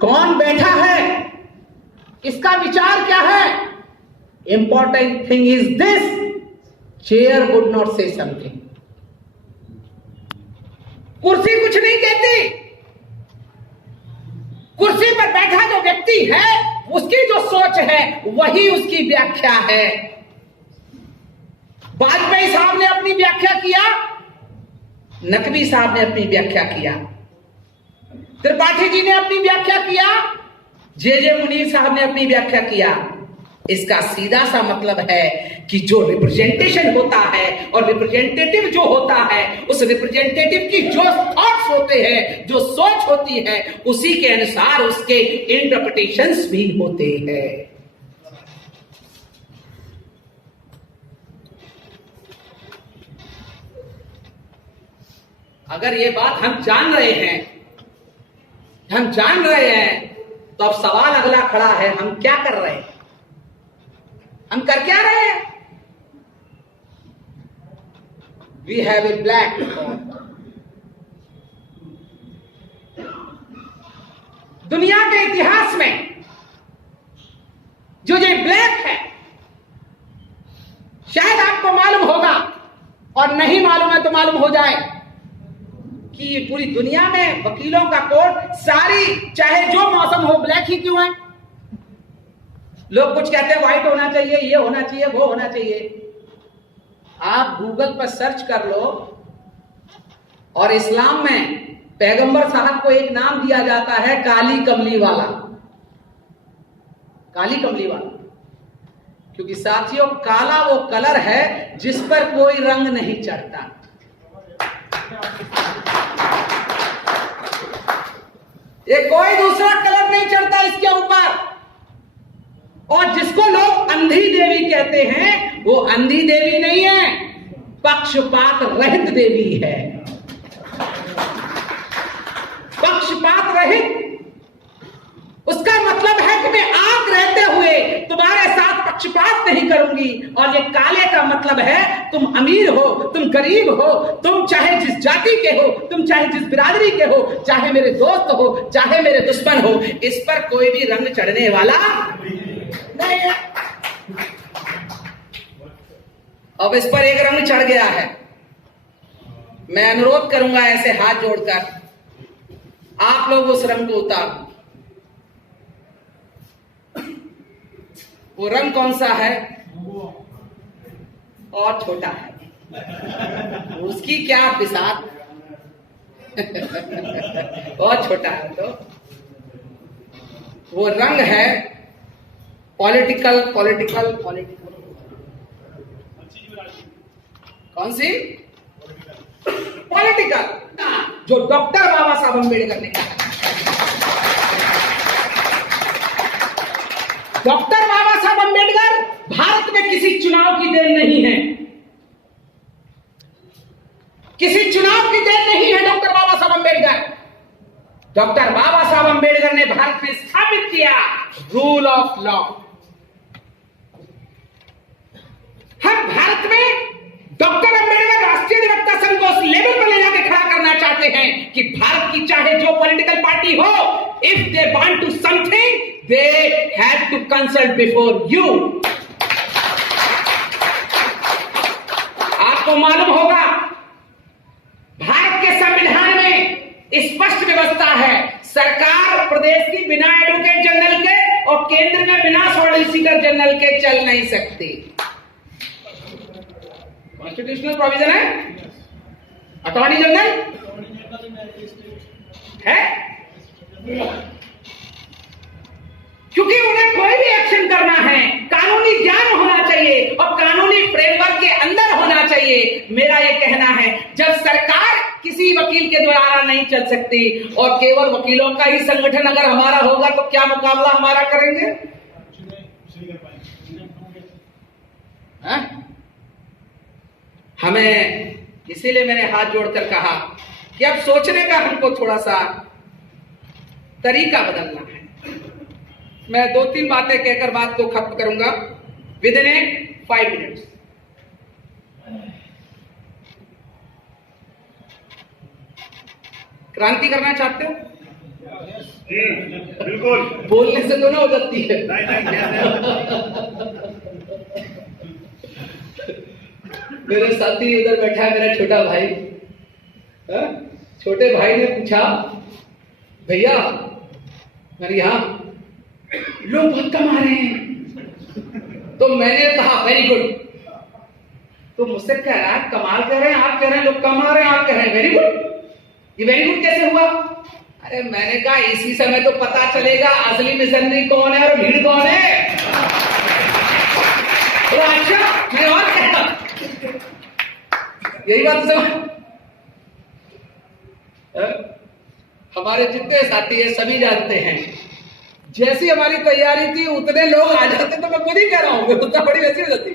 कौन बैठा है इसका विचार क्या है। Important thing is this, chair would not से समथिंग। कुर्सी कुछ नहीं कहती, कुर्सी पर बैठा जो व्यक्ति है उसकी जो सोच है वही उसकी व्याख्या है। वाजपेयी साहब ने अपनी व्याख्या किया, नकवी साहब ने अपनी व्याख्या किया, त्रिपाठी जी ने अपनी व्याख्या किया, जे मुनीर साहब ने अपनी व्याख्या किया। इसका सीधा सा मतलब है कि जो रिप्रेजेंटेशन होता है और रिप्रेजेंटेटिव जो होता है, उस रिप्रेजेंटेटिव की जो थॉट्स होते हैं, जो सोच होती है, उसी के अनुसार उसके इंटरप्रिटेशंस भी होते हैं। अगर ये बात हम जान रहे हैं, तो अब सवाल अगला खड़ा है, हम क्या कर रहे हैं, हम कर क्या रहे हैं। वी हैव ए ब्लैक दुनिया के इतिहास में जो ये ब्लैक है, शायद आपको मालूम होगा और नहीं मालूम है तो मालूम हो जाए कि पूरी दुनिया में वकीलों का कोर्ट सारी, चाहे जो मौसम हो, ब्लैक ही क्यों है। लोग कुछ कहते हैं व्हाइट होना चाहिए, ये होना चाहिए, वो होना चाहिए। आप गूगल पर सर्च कर लो और इस्लाम में पैगंबर साहब को एक नाम दिया जाता है काली कमली वाला। काली कमली वाला, क्योंकि साथियों काला वो कलर है जिस पर कोई रंग नहीं चढ़ता। ये कोई दूसरा कलर नहीं चढ़ता इसके ऊपर। और जिसको लोग अंधी देवी कहते हैं, वो अंधी देवी नहीं है, पक्षपात रहित देवी है। पक्षपात रहित, उसका मतलब है कि मैं आप रहते हुए तुम्हारे साथ पक्षपात नहीं करूंगी। और ये काले का मतलब है तुम अमीर हो, तुम गरीब हो, तुम चाहे जिस जाति के हो, तुम चाहे जिस बिरादरी के हो, चाहे मेरे दोस्त हो, चाहे मेरे दुश्मन हो, इस पर कोई भी रंग चढ़ने वाला नहीं है। अब इस पर एक रंग चढ़ गया है। मैं अनुरोध करूंगा ऐसे हाथ जोड़कर, आप लोग उस रंग को उतार। वो रंग कौन सा है? और छोटा है, उसकी क्या बिसात और छोटा है। तो वो रंग है पॉलिटिकल। कौन सी? पॉलिटिकल, जो डॉक्टर बाबा साहब अम्बेडकर ने कहा। डॉक्टर बाबा साहब अम्बेडकर, भारत में किसी चुनाव की देन नहीं है, किसी चुनाव की देन नहीं है डॉक्टर बाबा साहब अम्बेडकर। डॉक्टर बाबा साहब अम्बेडकर ने भारत में स्थापित किया रूल ऑफ लॉ। हम भारत में डॉक्टर अम्बेडकर राष्ट्रीय अधिवक्ता संघ को उस लेवल पर ले जाकर खड़ा करना चाहते हैं कि भारत की चाहे जो पॉलिटिकल पार्टी हो, if they want to something they have to consult before you. आपको मालूम होगा भारत के संविधान में स्पष्ट व्यवस्था है, सरकार प्रदेश की बिना एडवोकेट जनरल के और केंद्र में बिना सॉलिसिटर जनरल के चल नहीं सकती। कॉन्स्टिट्यूशनल प्रोविजन है। अटॉर्नी जनरल है, क्योंकि उन्हें कोई भी एक्शन करना है कानूनी ज्ञान होना चाहिए और कानूनी फ्रेमवर्क के अंदर होना चाहिए। मेरा यह कहना है जब सरकार किसी वकील के द्वारा नहीं चल सकती और केवल वकीलों का ही संगठन अगर हमारा होगा तो क्या मुकाबला हमारा करेंगे? हमें, इसीलिए मैंने हाथ जोड़कर कहा कि अब सोचने का हमको थोड़ा सा तरीका बदलना है। मैं 2-3 बातें कहकर बात को खत्म करूंगा विद इन 5 मिनट्स। क्रांति करना चाहते हो? बिल्कुल। बोलने से तो ना हो जाती है। मेरे साथी उधर बैठा है मेरा छोटा भाई। छोटे भाई ने पूछा, भैया मेरे यहाँ लोग बहुत कमा रहे हैं, तो मैंने कहा वेरी गुड। तो मुझसे कह रहा है कमाल कह रहे हैं, आप कह रहे हैं लोग कमा रहे हैं, आप कह रहे हैं वेरी गुड। ये वेरी गुड कैसे हुआ? अरे मैंने कहा इसी समय तो पता चलेगा असली मिशनरी कौन है और भीड़ कौन है। तो अच्छा मैं और कहता, यही बात समझ। हमारे जितने साथी हैं सभी जानते हैं, जैसी हमारी तैयारी थी उतने लोग आ जाते, तो मैं खुद ही कह रहा हूं उतना बड़ी वैसी हो जाती।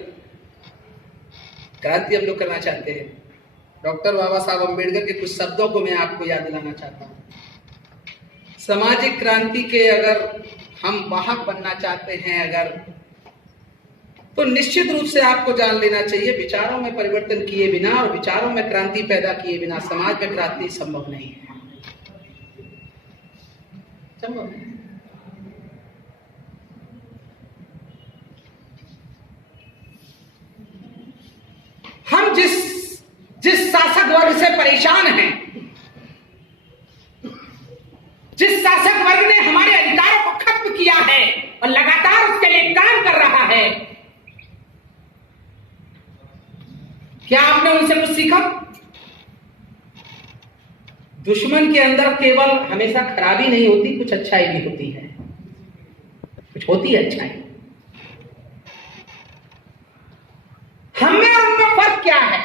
क्रांति हम लोग करना चाहते हैं। डॉक्टर बाबा साहब अम्बेडकर के कुछ शब्दों को मैं आपको याद दिलाना चाहता हूं। सामाजिक क्रांति के अगर हम वाहक बनना चाहते हैं अगर, तो निश्चित रूप से आपको जान लेना चाहिए विचारों में परिवर्तन किए बिना और विचारों में क्रांति पैदा किए बिना समाज में क्रांति संभव नहीं है। संभव नहीं। हम जिस शासक वर्ग से परेशान हैं, जिस शासक वर्ग ने हमारे अधिकारों को खत्म किया है और लगातार उसके लिए काम कर रहा है, क्या आपने उनसे कुछ सीखा? दुश्मन के अंदर केवल हमेशा खराबी नहीं होती, कुछ अच्छाई भी होती है, कुछ होती है अच्छाई। हमें और उनमें फर्क क्या है?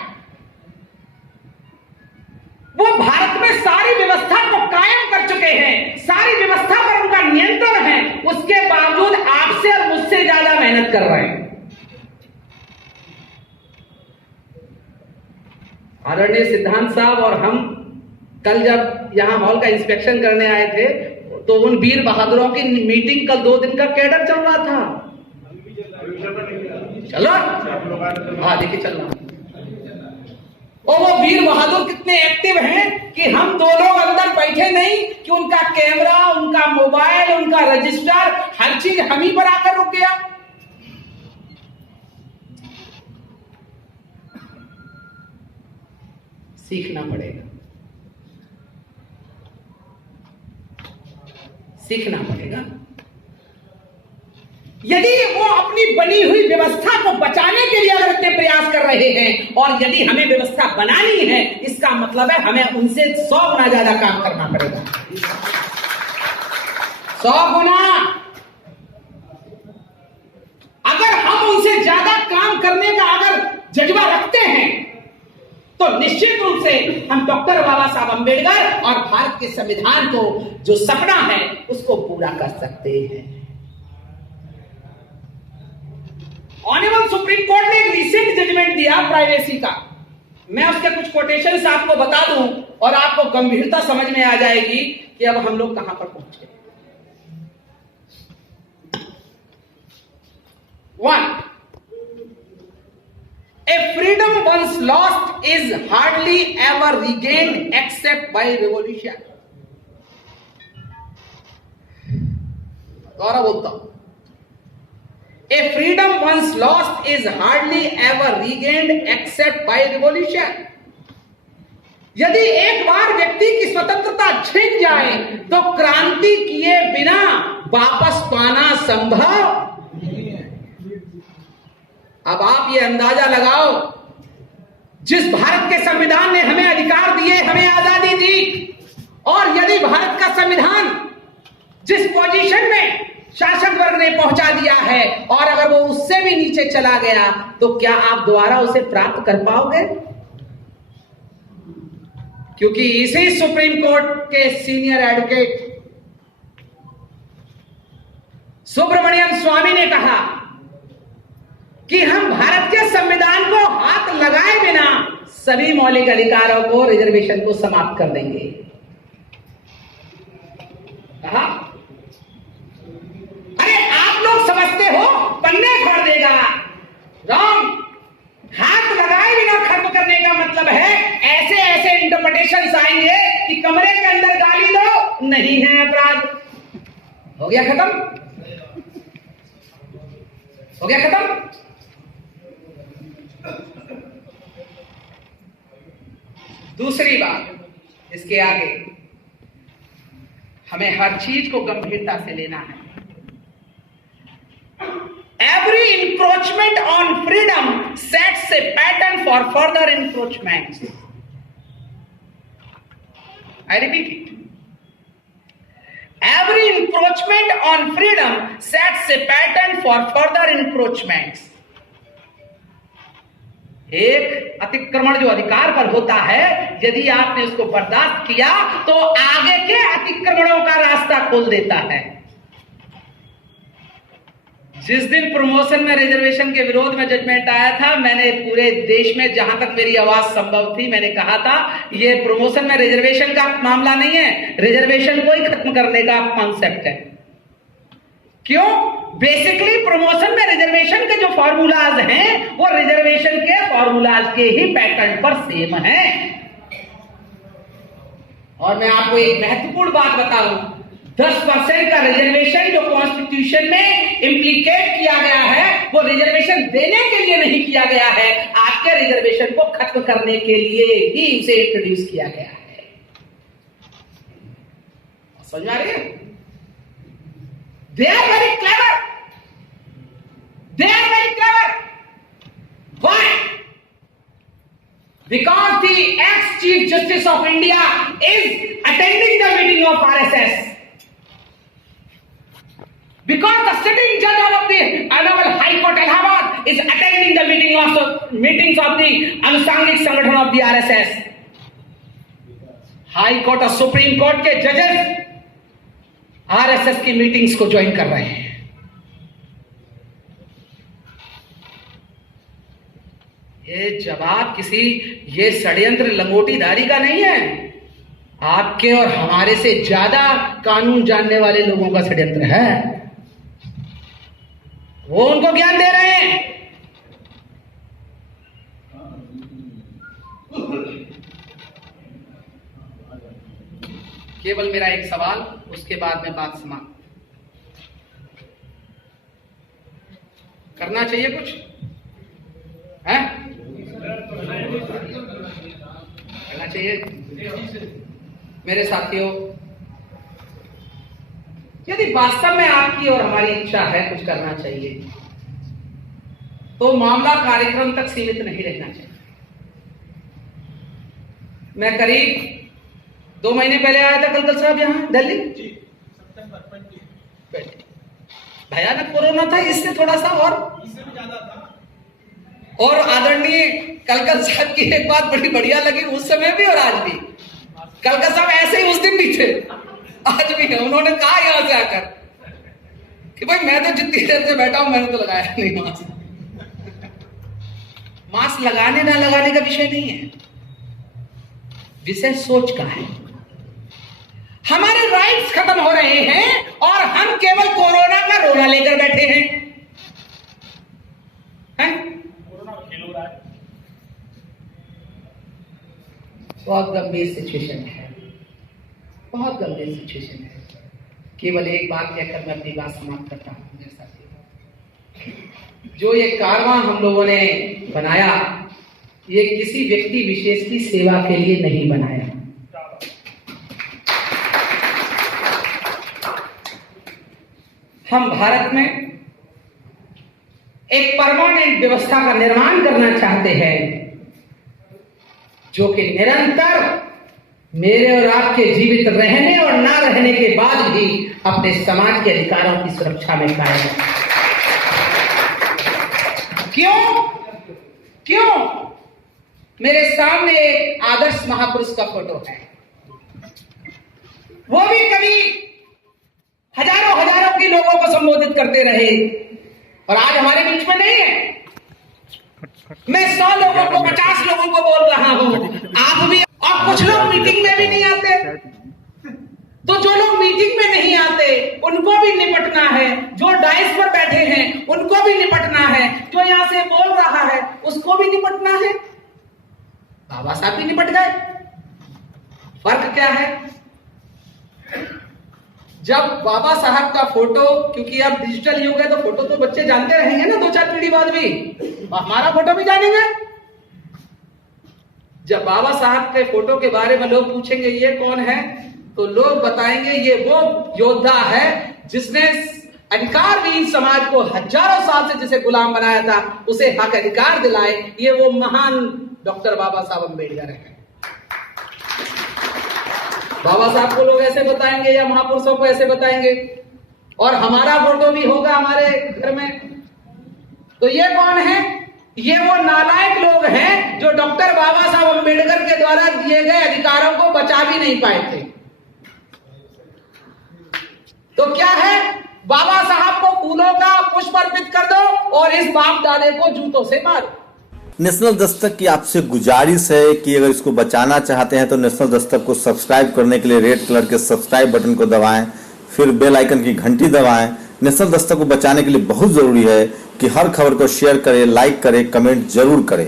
वो भारत में सारी व्यवस्था को कायम कर चुके हैं, सारी व्यवस्था पर उनका नियंत्रण है, उसके बावजूद आपसे और मुझसे ज्यादा मेहनत कर रहे हैं। आदरणीय सिद्धांत साहब और हम कल जब यहाँ हॉल का इंस्पेक्शन करने आए थे तो उन वीर बहादुरों की मीटिंग कल 2 दिन का कैडर चल रहा था। चलो हाँ देखिए चल रहा। और वो वीर बहादुर कितने एक्टिव हैं कि हम 2 लोग अंदर बैठे नहीं कि उनका कैमरा, उनका मोबाइल, उनका रजिस्टर, हर चीज हम ही पर आकर रुक गया। सीखना पड़ेगा, सीखना पड़ेगा। यदि वो अपनी बनी हुई व्यवस्था को बचाने के लिए अगर इतने प्रयास कर रहे हैं और यदि हमें व्यवस्था बनानी है, इसका मतलब है हमें उनसे 100 गुना ज्यादा काम करना पड़ेगा। 100 गुना। अगर हम उनसे ज्यादा काम करने का अगर जज्बा रखते हैं तो निश्चित रूप से हम डॉक्टर बाबा साहब अंबेडकर और भारत के संविधान को जो सपना है उसको पूरा कर सकते हैं। ऑनरेबल सुप्रीम कोर्ट ने एक रिसेंट जजमेंट दिया प्राइवेसी का। मैं उसके कुछ कोटेशंस आपको बता दूं और आपको गंभीरता समझ में आ जाएगी कि अब हम लोग कहां पर पहुंचे। 1. A freedom once lost is hardly ever regained except by revolution. दोबारा बोलता हूं। A freedom once lost is hardly ever regained except by revolution. यदि एक बार व्यक्ति की स्वतंत्रता छिन जाए तो क्रांति किए बिना वापस पाना संभव। अब आप ये अंदाजा लगाओ, जिस भारत के संविधान ने हमें अधिकार दिए, हमें आजादी दी, और यदि भारत का संविधान जिस पोजीशन में शासक वर्ग ने पहुंचा दिया है और अगर वो उससे भी नीचे चला गया तो क्या आप दोबारा उसे प्राप्त कर पाओगे? क्योंकि इसी सुप्रीम कोर्ट के सीनियर एडवोकेट सुब्रमण्यम स्वामी ने कहा कि हम भारत के संविधान को हाथ लगाए बिना सभी मौलिक अधिकारों को, रिजर्वेशन को समाप्त कर देंगे। कहा अरे आप लोग समझते हो पन्ने फाड़ देगा। रॉन्ग। हाथ लगाए बिना खत्म करने का मतलब है ऐसे ऐसे इंटरप्रिटेशंस आएंगे कि कमरे के अंदर गाली दो नहीं है अपराध। हो गया खत्म, हो गया खत्म। दूसरी बात, इसके आगे हमें हर चीज को गंभीरता से लेना है। Every encroachment on freedom sets a pattern for further encroachments. I repeat it. Every encroachment on freedom sets a pattern for further encroachments. एक अतिक्रमण जो अधिकार पर होता है, यदि आपने उसको बर्दाश्त किया तो आगे के अतिक्रमणों का रास्ता खोल देता है। जिस दिन प्रमोशन में रिजर्वेशन के विरोध में जजमेंट आया था, मैंने पूरे देश में जहां तक मेरी आवाज संभव थी मैंने कहा था ये प्रमोशन में रिजर्वेशन का मामला नहीं है, रिजर्वेशन को ही खत्म करने का कॉन्सेप्ट है। क्यों? बेसिकली प्रमोशन में रिजर्वेशन के जो फॉर्मूलाज हैं वो रिजर्वेशन के फॉर्मूलाज के ही पैटर्न पर सेम हैं। और मैं आपको एक महत्वपूर्ण बात बताऊं, 10% का रिजर्वेशन जो कॉन्स्टिट्यूशन में इंप्लीकेट किया गया है वो रिजर्वेशन देने के लिए नहीं किया गया है, आपके रिजर्वेशन को खत्म करने के लिए ही उसे इंट्रोड्यूस किया गया है। समझ में आ रही है? They are very clever. They are very clever. Why? Because the ex-Chief Justice of India is attending the meeting of RSS. Because the sitting judge of the Honorable High Court Allahabad is attending the meetings of the Anusangik Sangathan of the RSS. High Court और Supreme Court के जजेस आरएसएस की मीटिंग्स को ज्वाइन कर रहे हैं। ये जवाब किसी ये षड्यंत्र लंगोटीधारी का नहीं है, आपके और हमारे से ज्यादा कानून जानने वाले लोगों का षड्यंत्र है। वो उनको ज्ञान दे रहे हैं। केवल मेरा एक सवाल, उसके बाद में बात समाप्त। करना चाहिए कुछ है? करना चाहिए। मेरे साथियों, यदि वास्तव में आपकी और हमारी इच्छा है कुछ करना चाहिए, तो मामला कार्यक्रम तक सीमित नहीं रहना चाहिए। मैं करीब 2 महीने पहले आया था कलकल साहब यहाँ दिल्ली। भयानक कोरोना था, इससे थोड़ा सा इससे भी ज्यादा था। और आदरणीय कलकल साहब की एक बात बड़ी बढ़िया लगी उस समय भी और आज भी। कलकल साहब ऐसे ही उस दिन भी थे, आज भी है। उन्होंने कहा यहां से आकर कि भाई मैं तो जितनी देर से बैठा हूं मैंने तो लगाया नहीं मास्क। मास्क लगाने ना लगाने का विषय नहीं है, विषय सोच का है। हमारे राइट्स खत्म हो रहे हैं और हम केवल कोरोना का रोना लेकर बैठे हैं। कोरोना खेल हो रहा है। बहुत गंभीर सिचुएशन है, बहुत गंभीर सिचुएशन है। केवल एक बात कहकर मैं अपनी बात समाप्त करता हूं मेरे साथियों। जो ये कारवां हम लोगों ने बनाया, ये किसी व्यक्ति विशेष की सेवा के लिए नहीं बनाया। हम भारत में एक परमानेंट व्यवस्था का निर्माण करना चाहते हैं, जो कि निरंतर मेरे और आपके जीवित रहने और ना रहने के बाद भी अपने समाज के अधिकारों की सुरक्षा में कायम है। क्यों? मेरे सामने एक आदर्श महापुरुष का फोटो है। वो भी कभी हजारों की लोगों को संबोधित करते रहे और आज हमारे बीच में नहीं है। मैं 100 लोगों को 50 लोगों को बोल रहा हूं, आप भी। और कुछ लोग मीटिंग में भी नहीं आते, तो जो लोग मीटिंग में नहीं आते उनको भी निपटना है, जो डाइस पर बैठे हैं उनको भी निपटना है, जो यहां से बोल रहा है उसको भी निपटना है। बाबा साहब भी निपट गए। फर्क क्या है? जब बाबा साहब का फोटो, क्योंकि अब डिजिटल युग है तो फोटो तो बच्चे जानते रहेंगे ना 2-4 पीढ़ी बाद भी, हमारा फोटो भी जानेंगे। जब बाबा साहब के फोटो के बारे में लोग पूछेंगे ये कौन है, तो लोग बताएंगे ये वो योद्धा है जिसने अधिकारविहीन समाज को हजारों साल से जिसे गुलाम बनाया था, उसे हक अधिकार दिलाए। ये वो महान डॉक्टर बाबा साहब अम्बेडकर है। बाबा साहब को लोग ऐसे बताएंगे या महापुरुषों को ऐसे बताएंगे, और हमारा फोटो भी होगा हमारे घर में। तो ये कौन है? ये वो नालायक लोग हैं जो डॉक्टर बाबा साहब अम्बेडकर के द्वारा दिए गए अधिकारों को बचा भी नहीं पाए थे। तो क्या है? बाबा साहब को फूलों का पुष्प अर्पित कर दो और इस बाप दादे को जूतों से मारो। नेशनल दस्तक की आपसे गुजारिश है कि अगर इसको बचाना चाहते हैं तो नेशनल दस्तक को सब्सक्राइब करने के लिए रेड कलर के सब्सक्राइब बटन को दबाएं, फिर बेल आइकन की घंटी दबाएं। नेशनल दस्तक को बचाने के लिए बहुत जरूरी है कि हर खबर को शेयर करें, लाइक करें, कमेंट जरूर करें।